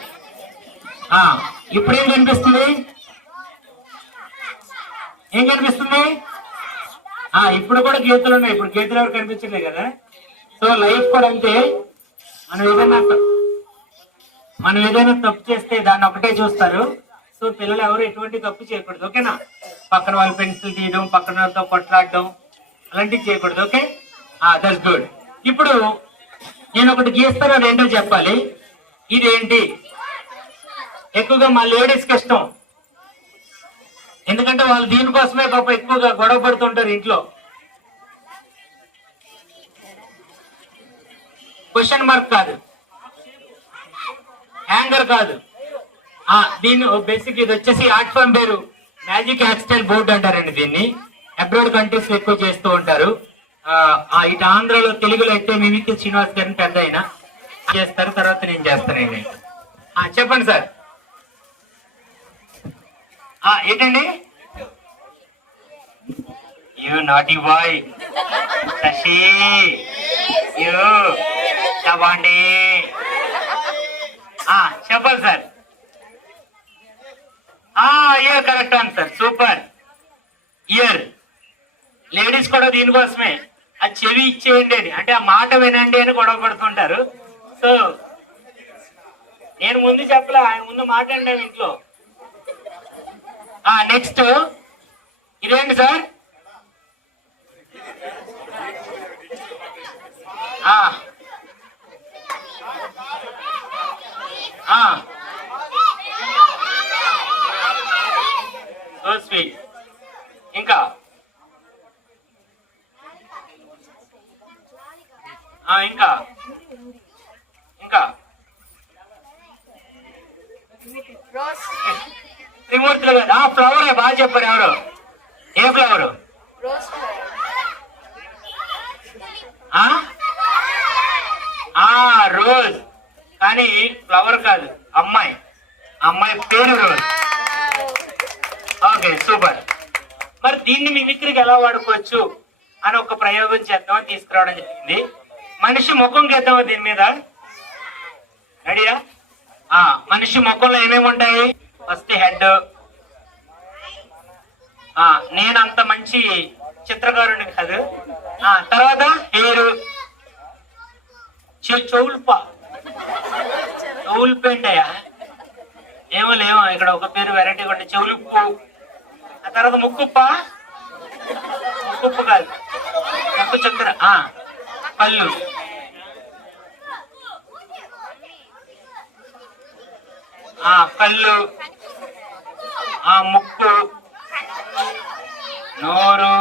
ఇప్పుడు ఏం కనిపిస్తుంది? ఏం కనిపిస్తుంది? ఇప్పుడు కూడా గీతలు ఉన్నాయి. ఇప్పుడు గీతలు ఎవరు కనిపించలేదు కదా. సో లైఫ్ కూడా అంతే. మనం ఏదైనా తప్పు చేస్తే దాన్ని ఒకటే చూస్తారు. సో పిల్లలు ఎవరు ఎటువంటి తప్పు చేయకూడదు. ఓకేనా? పక్కన వాళ్ళు పెన్సిల్ తీయడం, పక్కన వాళ్ళతో కొట్లాడడం అలాంటివి చేయకూడదు. Okay that's good. ఇప్పుడు నేను ఒకటి గీస్తాను, రెండో చెప్పాలి. ఇదేంటి? ఎక్కువగా మా లేడీస్కి ఇష్టం. ఎందుకంటే వాళ్ళు దీనికోసమే పాప ఎక్కువగా గొడవ పడుతుంటారు ఇంట్లో. క్వశ్చన్ మార్క్ కాదు, హ్యాంగర్ కాదు. దీన్ని బేసిక్ ఇది వచ్చేసి ఆర్ట్ ఫామ్ పేరు మ్యాజిక్ హ్యాక్స్టైల్ బోర్డ్ అంటారండి. దీన్ని అబ్రాడ్ కంట్రీస్ ఎక్కువ చేస్తూ ఉంటారు. ఇటు ఆంధ్రలో, తెలుగులో అయితే మిమిక్రీ శ్రీనివాస్ గారిని పెద్ద అయినా చేస్తారు. తర్వాత నేను చేస్తానండి. చెప్పండి సార్. ఏంటండి? You naughty boy Sashi, you చెప్పండి. చెప్పాలి సార్. ఇయర్ కరెక్ట్ ఆన్సర్. సూపర్. ఇయర్ లేడీస్ కూడా దీనికోసమే. ఆ చెవి ఇచ్చేయండి అని, అంటే ఆ మాట వినండి అని గొడవ పడుతుంటారు. సో నేను ముందు చెప్పలే, ఆయన ముందు మాట్లాడాను ఇంట్లో. నెక్స్ట్ ఇదేంటి సార్? So sweet. ఇంకా ఇంకా ఇంకా త్రిమూర్తులు కదా. ఫ్లవర్ బాగా చెప్పారు. ఎవరు? ఏ ఫ్లవరు? రోజ్. కానీ ఫ్లవర్ కాదు, అమ్మాయి. అమ్మాయి పేరు రోజ్. Okay, super. మరి దీన్ని మిమిక్రీకి ఎలా వాడుకోవచ్చు అని ఒక ప్రయోగం చేద్దామని తీసుకురావడం జరిగింది. మనిషి ముఖం గీద్దామా దీని మీద? రెడీయా? మనిషి ముఖంలో ఏమేమి ఉంటాయి? First head. నేనంత మంచి చిత్రకారుని కాదు. తర్వాత హెయిర్, చెవులు ఏంటయ్యా? ఏమో లేమో, ఇక్కడ ఒక పేరు వెరైటీగా ఉంటే చెవులుప్పు. ఆ తర్వాత ముక్కుప్ప. ముక్కుప్పు కాదు, ముక్కు చక్కెర. పళ్ళు. కళ్ళు, ముక్కు, నోరు,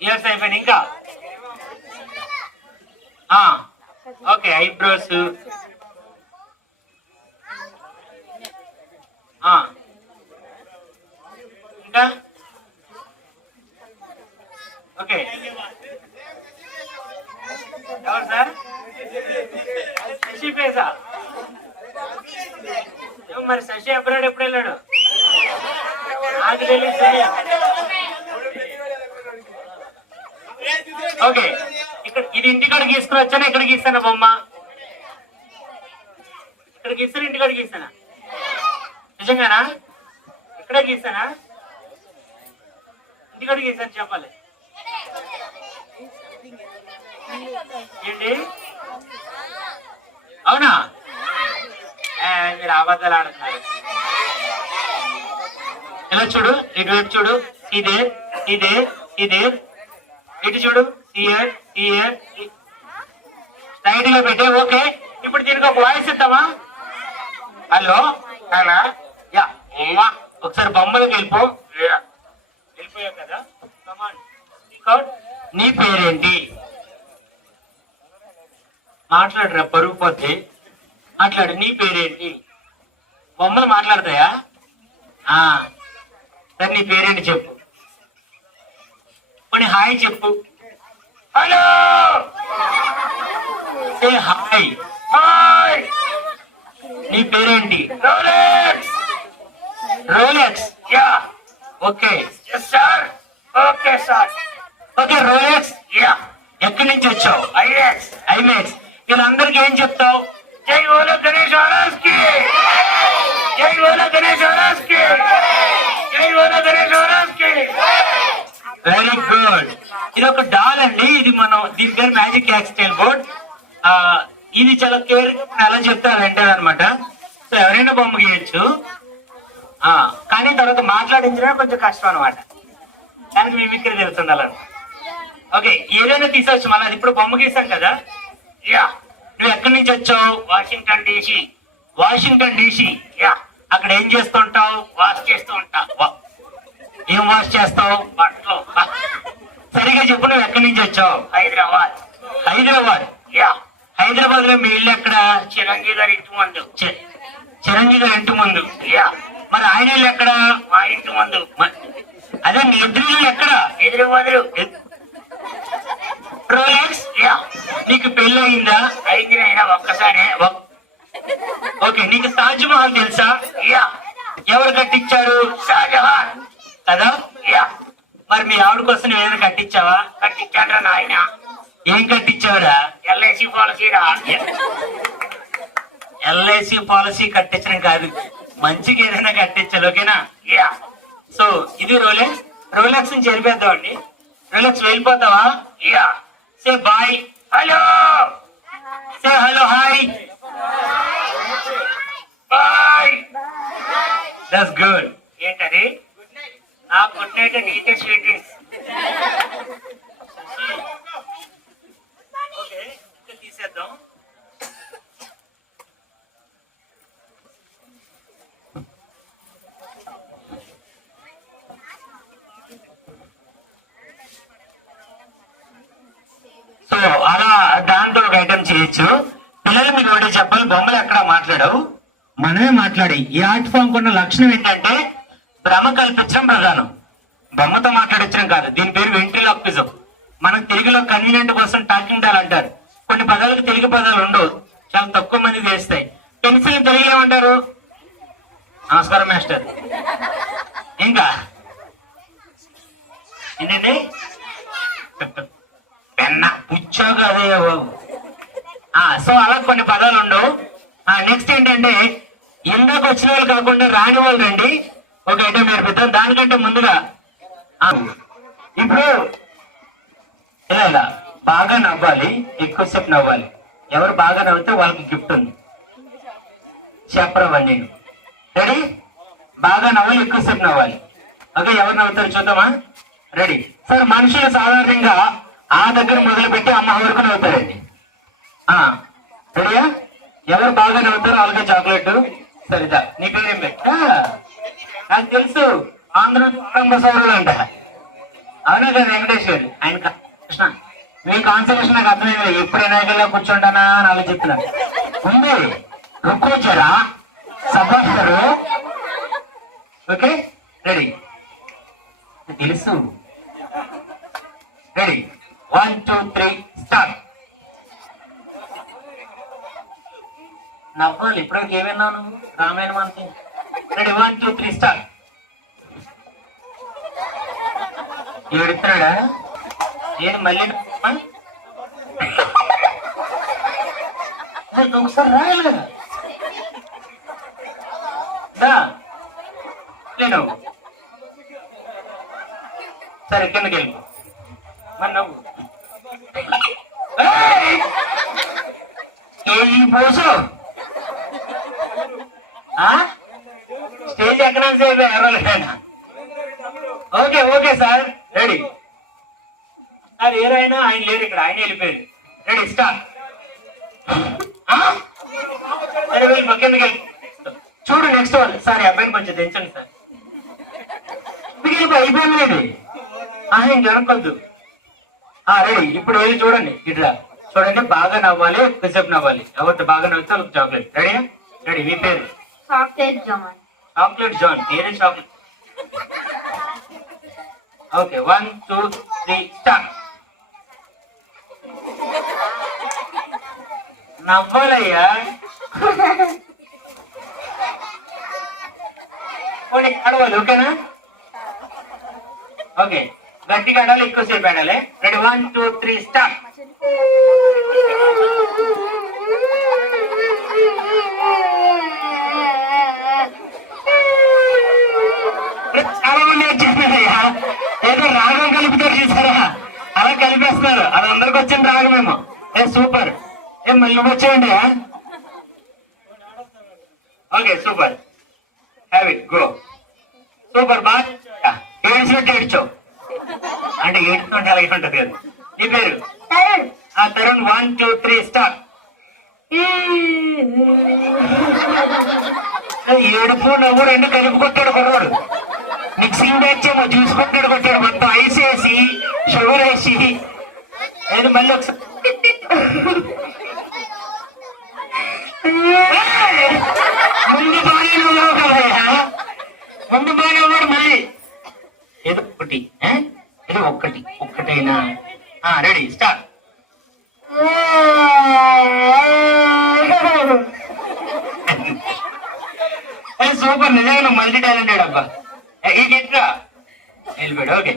ఇయర్స్ అయిపోయింది. ఇంకా ఓకే, ఐబ్రోస్. ఇంకా ఓకే. ఎవరు సార్? శశి పేసా? మరి శశి అబ్రాడ్ ఎప్పుడు వెళ్ళాడు? నాకు తెలియదు. ఓకే, ఇక్కడ ఇది ఇంటికాడ గీసుకుని వచ్చానా? ఇక్కడ గీస్తానా బొమ్మ? ఇక్కడ గీస్తానా? ఇంటికాడ గీస్తానా? నిజంగానా? ఇక్కడే గీస్తానా? ఇంటికాడ గీస్తాను చెప్పాలి. ఏంటి? అవునా? మీరు అబద్ధాలు ఆడుతున్నారు. ఇలా చూడు, ఇటువైపు చూడు. ఇదే ఇదే ఇదే. ఇటు చూడు. సియర్ సియర్. స్ట్రైట్ గా పెట్టే. ఓకే, ఇప్పుడు దీనికి ఒక వాయిస్ ఇద్దామా? హలో హలో యా అమ్మా. ఒకసారి బొమ్మలకు వెళ్ళిపో. వెళ్ళిపోయావు కదా. నీ పేరేంటి? మాట్లాడరా, పరుగు పోతే. మాట్లాడు. నీ పేరేంటి? బొమ్మలు మాట్లాడతాయా? సరే, నీ పేరేంటి చెప్పు. కొన్ని హాయ్ చెప్పు. Hello, say hi. హాయ్. నీ పేరేంటి? Rolex. Rolex. Ya. Okay. Yes sir. Okay sir. Okay, Rolex. Ya. ఎక్కడి నుంచి వచ్చావు? ఐమాక్స్. ఐమాక్స్. వీళ్ళందరికీ ఏం చెప్తావు? జై బోలో గణేష్ మహారాజ్ కి. జై బోలో గణేష్ మహారాజ్ కి. జై బోలో గణేష్ మహారాజ్ కి. Very good. ఇది ఒక డాల్ అండి. ఇది మనం దీని పేరు మ్యాజిక్ యాక్స్టైల్ బోర్డ్. ఇది చాలా కేర్ ఎలా చెప్తే అది వింటది అనమాట. సో ఎవరైనా బొమ్మ గీయచ్చు. కానీ తర్వాత మాట్లాడించడం కొంచెం కష్టం అనమాట. దానికి మిమిక్రీ తెలుస్తుండాలని. ఓకే, ఏదైనా తీసవచ్చు. మళ్ళీ ఇప్పుడు బొమ్మ గీసాం కదా. యా. నువ్వు ఎక్కడి నుంచి వచ్చావు? Washington DC. Washington DC. Yeah. అక్కడ ఏం చేస్తూ ఉంటావు? వాష్ చేస్తూ ఉంటావు. ఏం వాష్ చేస్తావు? బట్టలు. సరిగా చెప్పు, నువ్వు ఎక్కడి నుంచి వచ్చావు? హైదరాబాద్. హైదరాబాద్. యా. హైదరాబాద్ లో మీ ఇల్లు ఎక్కడ? చిరంజీవి గారి ఇంటి ముందు. చిరంజీవి గారి ఇంటి ముందు. యా. మరి ఆయన ఇల్లు ఎక్కడ? మా ఇంటి ముందు. అదే నీ ఎదురు ఎక్కడ? ఎదురు. రోలెక్స్. యా. నీకు పెళ్ళి అయిందా? అయింది అయినా ఒక్కసారి. ఓకే, నీకు తాజ్ మహల్ తెలుసా? యా. ఎవరు కట్టించారు? షాజహాన్ కదా. యా. మరి మీ ఆవిడ కోసం ఏదైనా కట్టించావా? కట్టించాడ్రా నాయన. ఏం కట్టించావురా? ఎల్ఐసి పాలసీ రా. ఎల్ఐసి పాలసీ కట్టించడం కాదు, మంచిగా ఏదైనా కట్టించాలి. ఓకేనా? యా. సో ఇది రోలెక్స్. రోలెక్స్ నుంచి వెళ్ళిపోతావండి. రోలెక్స్ వెళ్ళిపోతావా? Ya. Say bye. Hello. Say hello hi bye. That's good. ఏంటది? నా గుడ్ నైట్ నీకే స్వీట్ డ్రింక్స్. ఓకే తీసేద్దాం. సో అలా దాంతో ఒక ఐటమ్ చేయొచ్చు. పిల్లలు మీకు ఒకటి చెప్పాలి, బొమ్మలు ఎక్కడ మాట్లాడవు, మనమే మాట్లాడి. ఈ ఆర్ట్ ఫామ్ కొన్న లక్షణం ఏంటంటే భ్రమ కల్పించడం ప్రధానం, బొమ్మతో మాట్లాడించడం కాదు. దీని పేరు వెంట్రిలాక్విజం. మనకు తెలుగులో కన్వీనియంట్ కోసం టాకింగ్ డాల్ అంటారు. కొన్ని పదాలకు తెలుగు పదాలు ఉండవు, చాలా తక్కువ మంది చేస్తాయి. పెన్సిల్ తెలుగులో ఏమంటారు? నమస్కారం మాస్టర్. ఇంకా ఏంటండి? పెన్న పుచ్చాగా అదే బాబు. సో అలా కొన్ని పదాలు ఉండవు. నెక్స్ట్ ఏంటంటే ఇందాక వచ్చిన వాళ్ళు కాకుండా రాని వాళ్ళు రండి, ఒక ఐటమ్ నేర్పిద్దాం. దానికంటే ముందుగా ఇప్పుడు ఇలా బాగా నవ్వాలి, ఎక్కువసేపు నవ్వాలి. ఎవరు బాగా నవ్వితే వాళ్ళకి గిఫ్ట్ ఉంది. చెప్పరవ్వండి నేను. రెడీ? బాగా నవ్వాలి, ఎక్కువసేపు నవ్వాలి. ఓకే, ఎవరు నవ్వుతారు చూద్దామా? రెడీ? సార్, మనుషులు సాధారణంగా ఆ దగ్గర మొదలుపెట్టి అమ్మ వరకు నవ్వుతారండి. రెడీయా? ఎవరు బాగా నవ్వుతారో వాళ్ళకి చాక్లెట్. సరిదా, నీ పేరేం పెట్టా? నాకు తెలుసు, ఆంధ్ర సౌరులు అంట. అవునా కదా వెంకటేష్ గారు? ఆయన కృష్ణ, మీ కాన్సన్ట్రేషన్ నాకు అర్థమైంది. ఎప్పుడు ఎన్నికల్లో కూర్చుంటానా అని ఆలోచిస్తున్నాను. ఉంది రుక్కొచ్చారా సభాష్ గారు? Okay, ready? తెలుసు. రెడీ? 1 2 3 స్టార్ట్. నవ్వాలి. ఇప్పటికి ఏమన్నాను? రామాయణం అంతే. రెడీ? 1 2 3 స్టార్ట్. ఏడుతున్నాడా? నేను మళ్ళీ ఒకసారి రాయలే నేను. సరే, కిందకి వెళ్ళి మరి నవ్వు. ఈ పోసు స్టేజ్ ఎక్కడ సేపు ఎవరైనా? Okay okay sir, ready? Sir ఏరైనా ఆయన లేరు ఇక్కడ, ఆయన వెళ్ళిపోయారు. రెడీ? స్టార్ట్. సరే, వెళ్ళి కిందకి వెళ్ళి చూడు. నెక్స్ట్ వాళ్ళు. సార్, ఈ అబ్బాయిని కొంచెం తెంచండి సార్. అయిపోయింది లేదు, ఇంకెనకొద్దు. రెడీ? ఇప్పుడు వెళ్ళి చూడండి. ఇట్లా చూడండి, బాగా నవ్వాలి, ఎక్కువసేపు నవ్వాలి. ఎవరితో బాగా నవ్వుతే వాళ్ళకి చాక్లెట్. రెడీ? రెడీ? మీ పేరు? Chocolate John. Chocolate John. ఏదే చాక్లెట్? Okay, 1 2 3 start. నవ్వాలయ్యా. ఆడవాలి, ఓకేనా? ఓకే, గట్టిగా ఆడాలి, ఎక్కువసేపు ఆడాలి. రెడీ? 1 2 3 స్టార్ట్. చాలా మంది వచ్చేసారయ్యా. ఏదో రాగం కలుపుతారు చూసారా, అలా కలిపేస్తున్నారు. అది అందరికి వచ్చిన రాగమేమో. సూపర్. మళ్ళీ వచ్చేయండి. Okay, super. Have it, go. Super. బాగా ఏడ్చినట్టు ఏడ్చావు అంటే ఏడుతుంటే అలాగే ఉంటది కదా. నీ పేరు? తరుణ్. 1 2 3 స్టార్ట్. ఏడుపు నవ్వు రెండు కలిపి కొట్టాడు కొడవాడు. మిక్సింగ్ వచ్చేమో చూసుకుంటాడు, కొట్టాడు. మొత్తం ఐస్ వేసి షుగర్ వేసి నేను మళ్ళీ ఒకసారి ముందు బాగా నవ్వు కదా, ముందు బాగా నవ్వాడు. మళ్ళీ ఏదో ఒకటి, ఏదో ఒక్కటైనా. రెడీ? స్టార్ట్. సూపర్, నిజంగా మల్టీ టాలెంటెడ్ అబ్బా. ఇట్లా వెళ్ళిపోయాడు. ఓకే,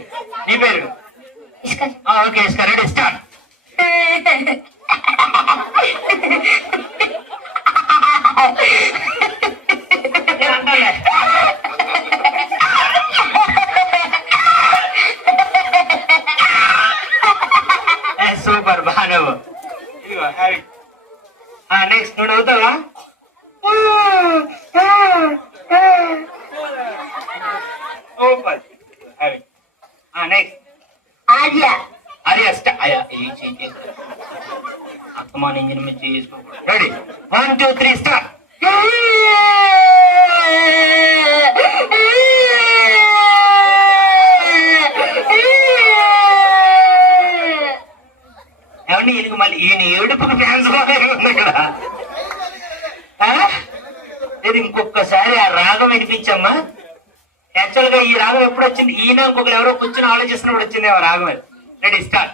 నీ పేరు? Okay, Iska. Ready? Start. Super, బాగా. నెక్స్ట్ నువ్వు అవుతావా? సూపర్. నెక్స్ట్ ఆర్య అరే అత్తమాన ఇంజిన్ మీద చేసుకోకూడదు. Ready 1 2 3 start. ఏమండి ఈయనకి మళ్ళీ ఈయన ఏడుపుకు ఫ్యాన్స్ ఉంది ఇక్కడ. లేదు ఇంకొకసారి ఆ రాగం వినిపించమ్మా. యాక్చువల్ గా ఈ రాగం ఎప్పుడు వచ్చింది? ఈయన ఇంకొకరు ఎవరో కూర్చొని ఆలోచిస్తున్నప్పుడు వచ్చింది ఆ రాగం. Ready start.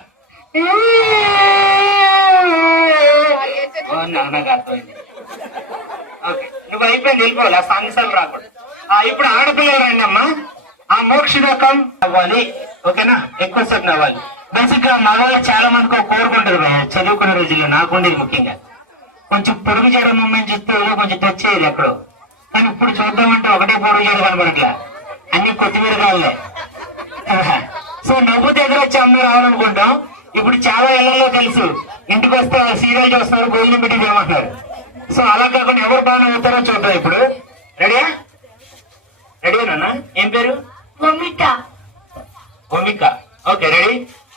నాకు అర్థమైంది. ఓకే నువ్వు అయిపోయింది, వెళ్ళిపోవాలి. ఆ సాంగ్స్ అవి రాకూడదు. ఇప్పుడు ఆడపిల్లలు రండి అమ్మా. ఆ మోక్షరకం అవ్వాలి, ఓకేనా? ఎక్కువసేపు నవ్వాలి. బేసిక్ గా మగవాళ్ళు చాలా మందికి ఒక కోరుకుంటారు చదువుకునే రోజుల్లో. నాకుండేది ముఖ్యంగా కొంచెం పొడుగు చేయడం అమ్మాయిని చూస్తే ఏదో కొంచెం తెచ్చేది ఎక్కడో, కానీ ఇప్పుడు చూద్దామంటే ఒకటే పొడుగు చేయడం కనబడట్లా, అన్ని కొత్తిమీర కావాలే. సో నవ్వుతే ఎదురొచ్చి అమ్మ రావాలనుకుంటాం. ఇప్పుడు చాలా ఇళ్లలో తెలుసు, ఇంటికి వస్తే సీరియల్ చూస్తున్నారు, భోజనం పెట్టి చేయమంటారు. సో అలా కాకుండా ఎవరు బాగా నవ్వుతారో చూద్దాం ఇప్పుడు. రెడీయా? రెడీనా? ఏం పేరు? Bhoomika Bhoomika. Okay ready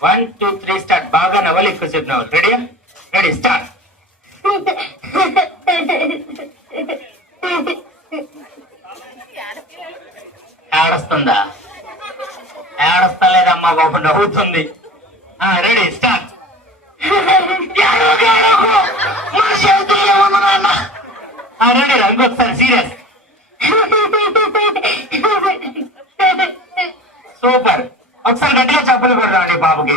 1 2 3 start. బాగా నవ్వాలి, ఎక్కువసేపు నవ్వాలి. రెడీయా? Ready start. ఏడొస్తుందా? ఏడొస్తా లేదమ్మా బాబు, నవ్వుతుంది. Ready start. రెడీ ఇంకొకసారి సీరియస్. సూపర్. ఒకసారి గట్టిగా చప్పలు కొడదామండి బాబుకి.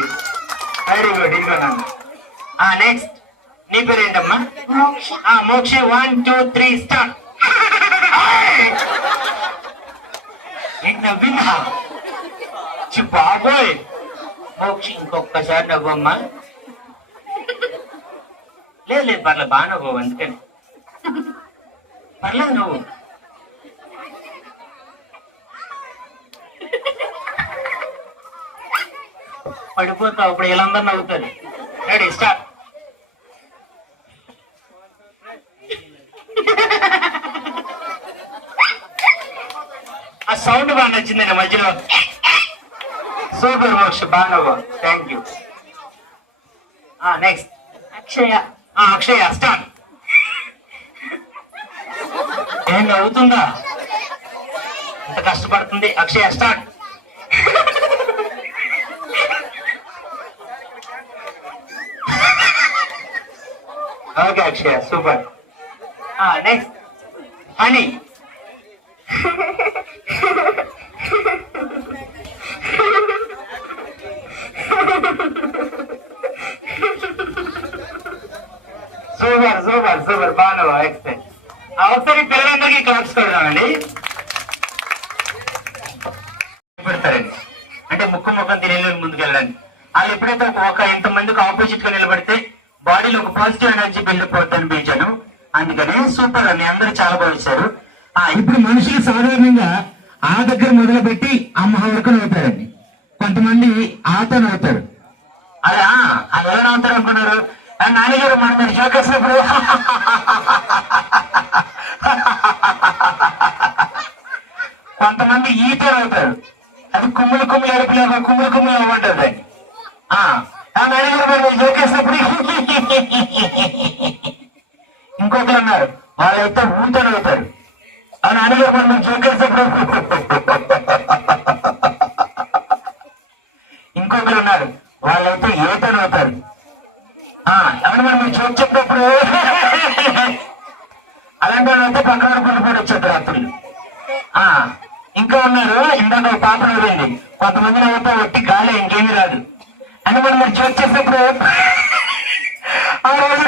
Very good. ఇంకోనండి. నెక్స్ట్ నీ పేరు ఏంటమ్మా? మోక్ష. 1 2 3 స్టార్ట్. నవ్విందా బాబోయ్? మోక్ష ఇంకొకసారి నవ్వమ్మా. లేదు లేదు పర్లేదు, బాగా నవ్వు, అందుకని పర్లేదు నువ్వు. పడిపోతావు, అప్పుడు వీళ్ళందరూ నవ్వుతారు. Ready start. ఆ సౌండ్ బాగా నచ్చిందండి మధ్యలో. సూపర్ మోక్ష, బాగా నవ్వు. Thank you. Next Akshaya Akshaya start. ఏం నవ్వుతుందా? ఇంత కష్టపడుతుంది. Akshaya start. Okay Akshaya super. Next honey. Super super super, బాగా ఎక్సలెంట్. ఒకసారి పిల్లలందరికీ క్లాప్స్ కొడదామండి. పెడతారండి అంటే ముఖం తినేళ్ళని ముందుకెళ్ళండి. వాళ్ళు ఎప్పుడైతే ఒక ఇంతమందికి ఆపోజిట్ గా నిలబడితే బాడీలో ఒక పాజిటివ్ ఎనర్జీ బిల్డప్ అవుతుంది అనిపించాను. అందుకనే సూపర్ అని అందరూ చాలా బాగా ఇచ్చారు. ఇప్పుడు మనుషులు సాధారణంగా ఆ దగ్గర మొదలుపెట్టి అమ్మ వరకు నవ్వుతారండి. కొంతమంది ఆతో నవ్వుతారు. అలా అది ఎలా నవ్వుతారు అనుకున్నారు? నాన్నగారు మన మీరు షోకేసినప్పుడు కొంతమంది ఈతో నవ్వుతారు. అది కుమ్ములు కుమ్ములు ఎరుపులేక కుమ్ములు కుమ్ములు అవ్వంటుంది. నాన్నగారు మరి మీరు షోకేసినప్పుడు ఇంకొకరు ఉన్నారు, వాళ్ళైతే ఊతో నవ్వుతారు. నాన్నగారు మరి మీరు షోకేసినప్పుడు ఇంకొకరు ఉన్నారు, వాళ్ళైతే ఏతో నవ్వుతారు. ఎవరు మరి మీరు చోటు చెప్పినప్పుడు అలాంటి వాళ్ళు అయితే పక్కన కూడా వచ్చారు రాత్రులు. ఇంకా ఉన్నారు, ఇందాక ఒక పాప నవ్వింది. కొంతమంది నవ్వుతా ఒట్టి గాలి, ఇంకేమీ రాదు. అని మరి మీరు చోటు చేసినప్పుడు ఆ రోజు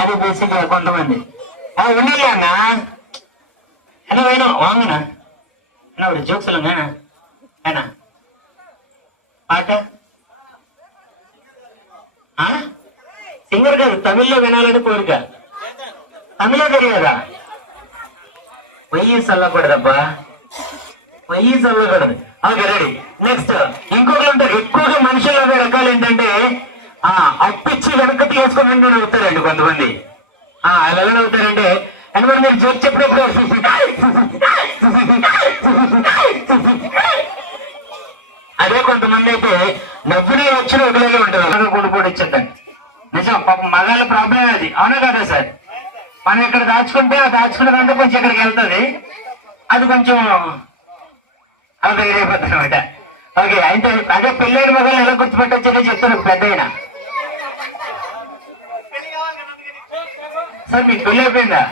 అది బేసిక్ కొంతమంది ఉండలే అన్నా అని వేணும் வாங்கண்ணா என்ன ஒரு ஜோக் சொல்லுங்க ஏண்ணா పాట సింగర్ గారు తమిళ్లో వినాలని కోరిక. తమిళ తెలియదా? పొయ్యి చల్లకూడదబ్బా, పొయ్యి చల్లకూడదు. Okay ready. నెక్స్ట్ ఇంకొకరు ఉంటారు, ఎక్కువగా మనుషుల్లో రకాలు ఏంటంటే అప్పిచ్చి వెనక తీసుకొని నవ్వుతారండి కొంతమంది. అలా ఎలా నవ్వుతారంటే అంటే మరి మీరు జోక్ చెప్పినప్పుడు అదే కొంతమంది అయితే నవ్వునే వచ్చిన ఒకలాగే ఉంటారు. కూడిపోటీ ఇచ్చేద్దండి. నిజం, పాపం మగాళ్ళ ప్రాబ్లం అది, అవునా కదా సార్? మనం ఇక్కడ దాచుకుంటే ఆ దాచుకున్నదంతా కొంచెం ఇక్కడికి వెళ్తుంది, అది కొంచెం అది వేరైపోతుంది అనమాట. ఓకే, అయితే అదే పెళ్ళైన మగాళ్ళు ఎలా గుర్తుపెట్టొచ్చో చెప్తాను పెద్ద అయినా. సార్ మీకు పెళ్ళి అయిపోయిందా?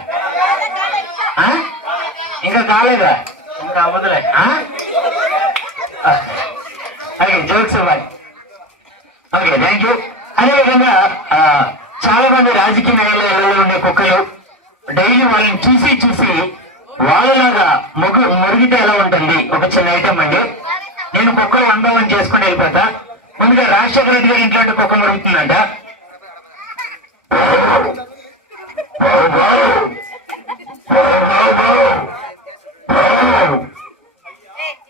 ఇంకా కాలేదా? ఇంకా అవ్వదులే. ఓకే, జోక్స్ ఇవ్వాలి. Okay, thank you. అదేవిధంగా చాలా మంది రాజకీయ నాయకులలో ఉండే కుక్కలు డైలీ వాళ్ళని చూసి వాళ్ళలాగా మురిగితే ఎలా ఉంటుంది? ఒక చిన్న ఐటమ్ అండి. నేను కుక్కలు 1 చేసుకుని వెళ్ళిపోతా. ముందుగా రాజశేఖర రెడ్డి గారి ఇంట్లో కుక్క మురుగుతుందంట.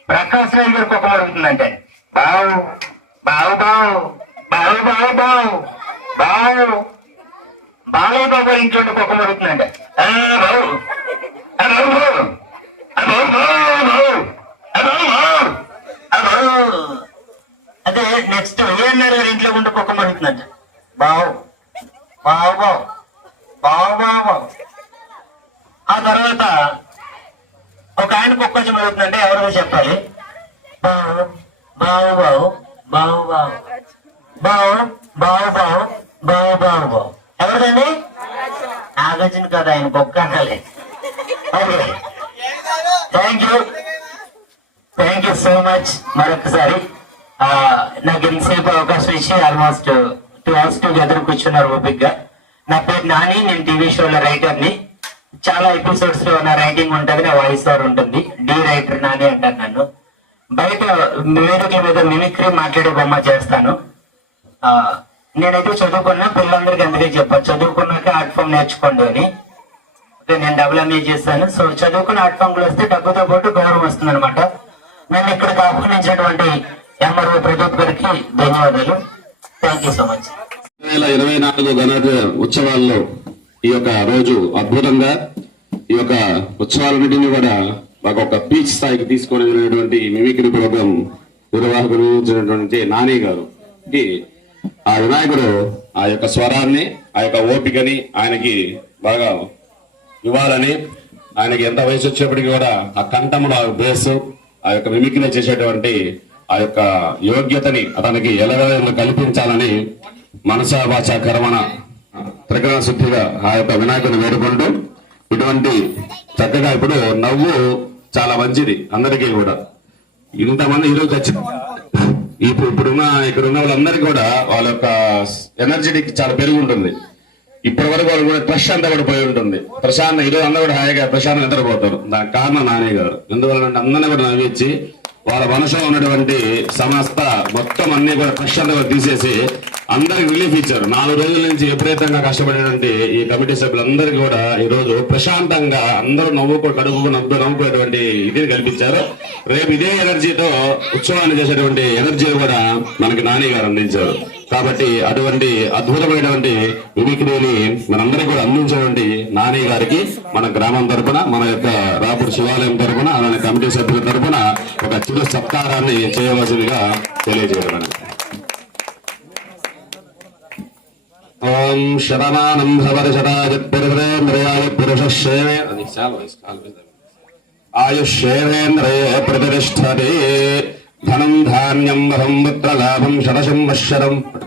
ప్రకాశ్ రాజు గారి కుక్క మురుగుతుందంటే బావు బావు బావు బావు బావు బావు బావు బాలయ్య బాబు గారి ఇంట్లో కుక్క మురుగుతుందంటే అదే నెక్స్ట్ ఏఎన్ఆర్ గారి ఇంట్లో ఉంటే కుక్క మురుగుతుందంట బావు బావు బావు బావు బావు. ఆ తర్వాత ఒక ఆయన కుక్క వచ్చి మురుగుతుందంటే ఎవరో చెప్పాలి. బావు బావు బావు బావు బావు బావు బావు బావు బావు బావు బావు. ఎవరిదండి? నాగార్జున కదా, ఆయన కుక్క అనాలి. Okay, thank you so much. మరొకసారి నాకు ఎంతసేపు అవకాశం ఇచ్చి ఆల్మోస్ట్ 2 hours టుగెదర్ కూర్చున్నారు ఓపిక్గా. నా పేరు నాని, నేను టీవీ షోల రైటర్ని. చాలా ఎపిసోడ్స్ లో నా రైటింగ్ ఉంటుంది, నా వాయిస్ ఓవర్ ఉంటుంది. డి రైటర్ నాని అంటారు నన్ను. బయట వేదికల మీద మిమిక్రీ మాట్లాడే బొమ్మ చేస్తాను. నేనైతే చదువుకున్నా, పిల్లలందరికీ అందుకే చెప్పాను, చదువుకున్నాక ఆర్ట్ ఫామ్ నేర్చుకోండి అని. నేను డబుల్ చేస్తాను. సో చదువుకున్న ఆర్ట్ ఫామ్ లో వస్తే డబ్బుతో పాటు గౌరవం వస్తుంది అనమాట. నన్ను ఇక్కడికి ఆహ్వానించినటువంటి ఎంఆర్ఓ ప్రదీప్ గారికి ధన్యవాదాలు. Thank you so much. 2024 గణరాజ్య ఉత్సవాల్లో ఈ యొక్క రోజు అద్భుతంగా ఈ యొక్క ఉత్సవాలన్నింటినీ కూడా మాకు ఒక పీచ్ స్థాయికి తీసుకొని వెళ్ళినటువంటి మిమిక్రీ ప్రోగ్రాం నిర్వాహకులు నాని గారు, ఆ వినాయకుడు ఆ యొక్క స్వరాన్ని, ఆ యొక్క ఓపికని ఆయనకి బాగా ఇవ్వాలని, ఆయనకి ఎంత వయసు వచ్చేప్పటికీ కూడా ఆ కంఠంలో ఆ బేసు, ఆ యొక్క మిమిక్రీ చేసేటువంటి ఆ యొక్క యోగ్యతని అతనికి ఎలవేళ కల్పించాలని మనసా వాచ కర్మణ త్రికరణ శుద్ధిగా ఆ యొక్క వినాయకుని వేడుకుంటూ, ఇటువంటి చక్కగా ఇప్పుడు నవ్వు చాలా మంచిది అందరికీ కూడా. ఇంతమంది ఈరోజు ఇప్పుడున్న ఇక్కడ ఉన్న వాళ్ళందరికీ కూడా వాళ్ళ యొక్క ఎనర్జెటిక్ చాలా పెరిగి ఉంటుంది. ఇప్పటి వరకు వాళ్ళు కూడా ట్రష్ అంతా కూడా పోయి ఉంటుంది. ప్రశాంత్ ఈరోజు అందరూ కూడా హాయిగా ప్రశాంత్ నిద్రపోతారు. దానికి కారణం నాని గారు. ఎందువల్ల అందరినీ కూడా నవ్వించి వాళ్ళ మనసులో ఉన్నటువంటి సమస్త మొత్తం అన్ని కూడా ట్రష్ అంతా కూడా తీసేసి అందరికి రిలీఫ్ ఇచ్చారు. 4 రోజుల నుంచి విపరీతంగా కష్టపడినటువంటి ఈ కమిటీ సభ్యులందరికీ కూడా ఈ రోజు ప్రశాంతంగా అందరూ నవ్వుకునేటువంటి ఇదిని కల్పించారు. రేపు ఇదే ఎనర్జీతో ఉత్సవాన్ని చేసేటువంటి ఎనర్జీ కూడా మనకి నాని గారు అందించారు. కాబట్టి అటువంటి అద్భుతమైనటువంటి మిమిక్రీని మనందరికీ కూడా అందించేటువంటి నాని గారికి మన గ్రామం తరపున, మన యొక్క రాపూర్ శివాలయం తరపున, అలానే కమిటీ సభ్యుల తరపున ఒక చిరు సత్కారాన్ని చేయవలసిందిగా తెలియజేయడం. ఓం శతమానం భవతి శతాయ పురుషేంద్రియాయ పురుషేవే ఆయుష్యేంద్రియే ప్రతిష్టతే ధనం ధాన్యం వరం పుత్రలాభం శత సంవత్సరం ఫోటో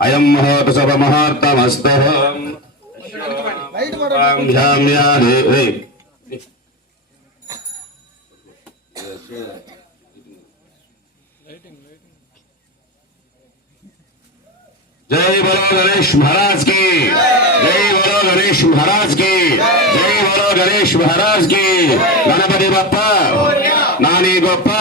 అయం మహోత్ సభ మహోత్తమస్తు. जय बोलो गणेश महाराज की, जय बोलो गणेश महाराज की, जय बोलो गणेश महाराज की. गणपति बप्पा नानी गोप्पा.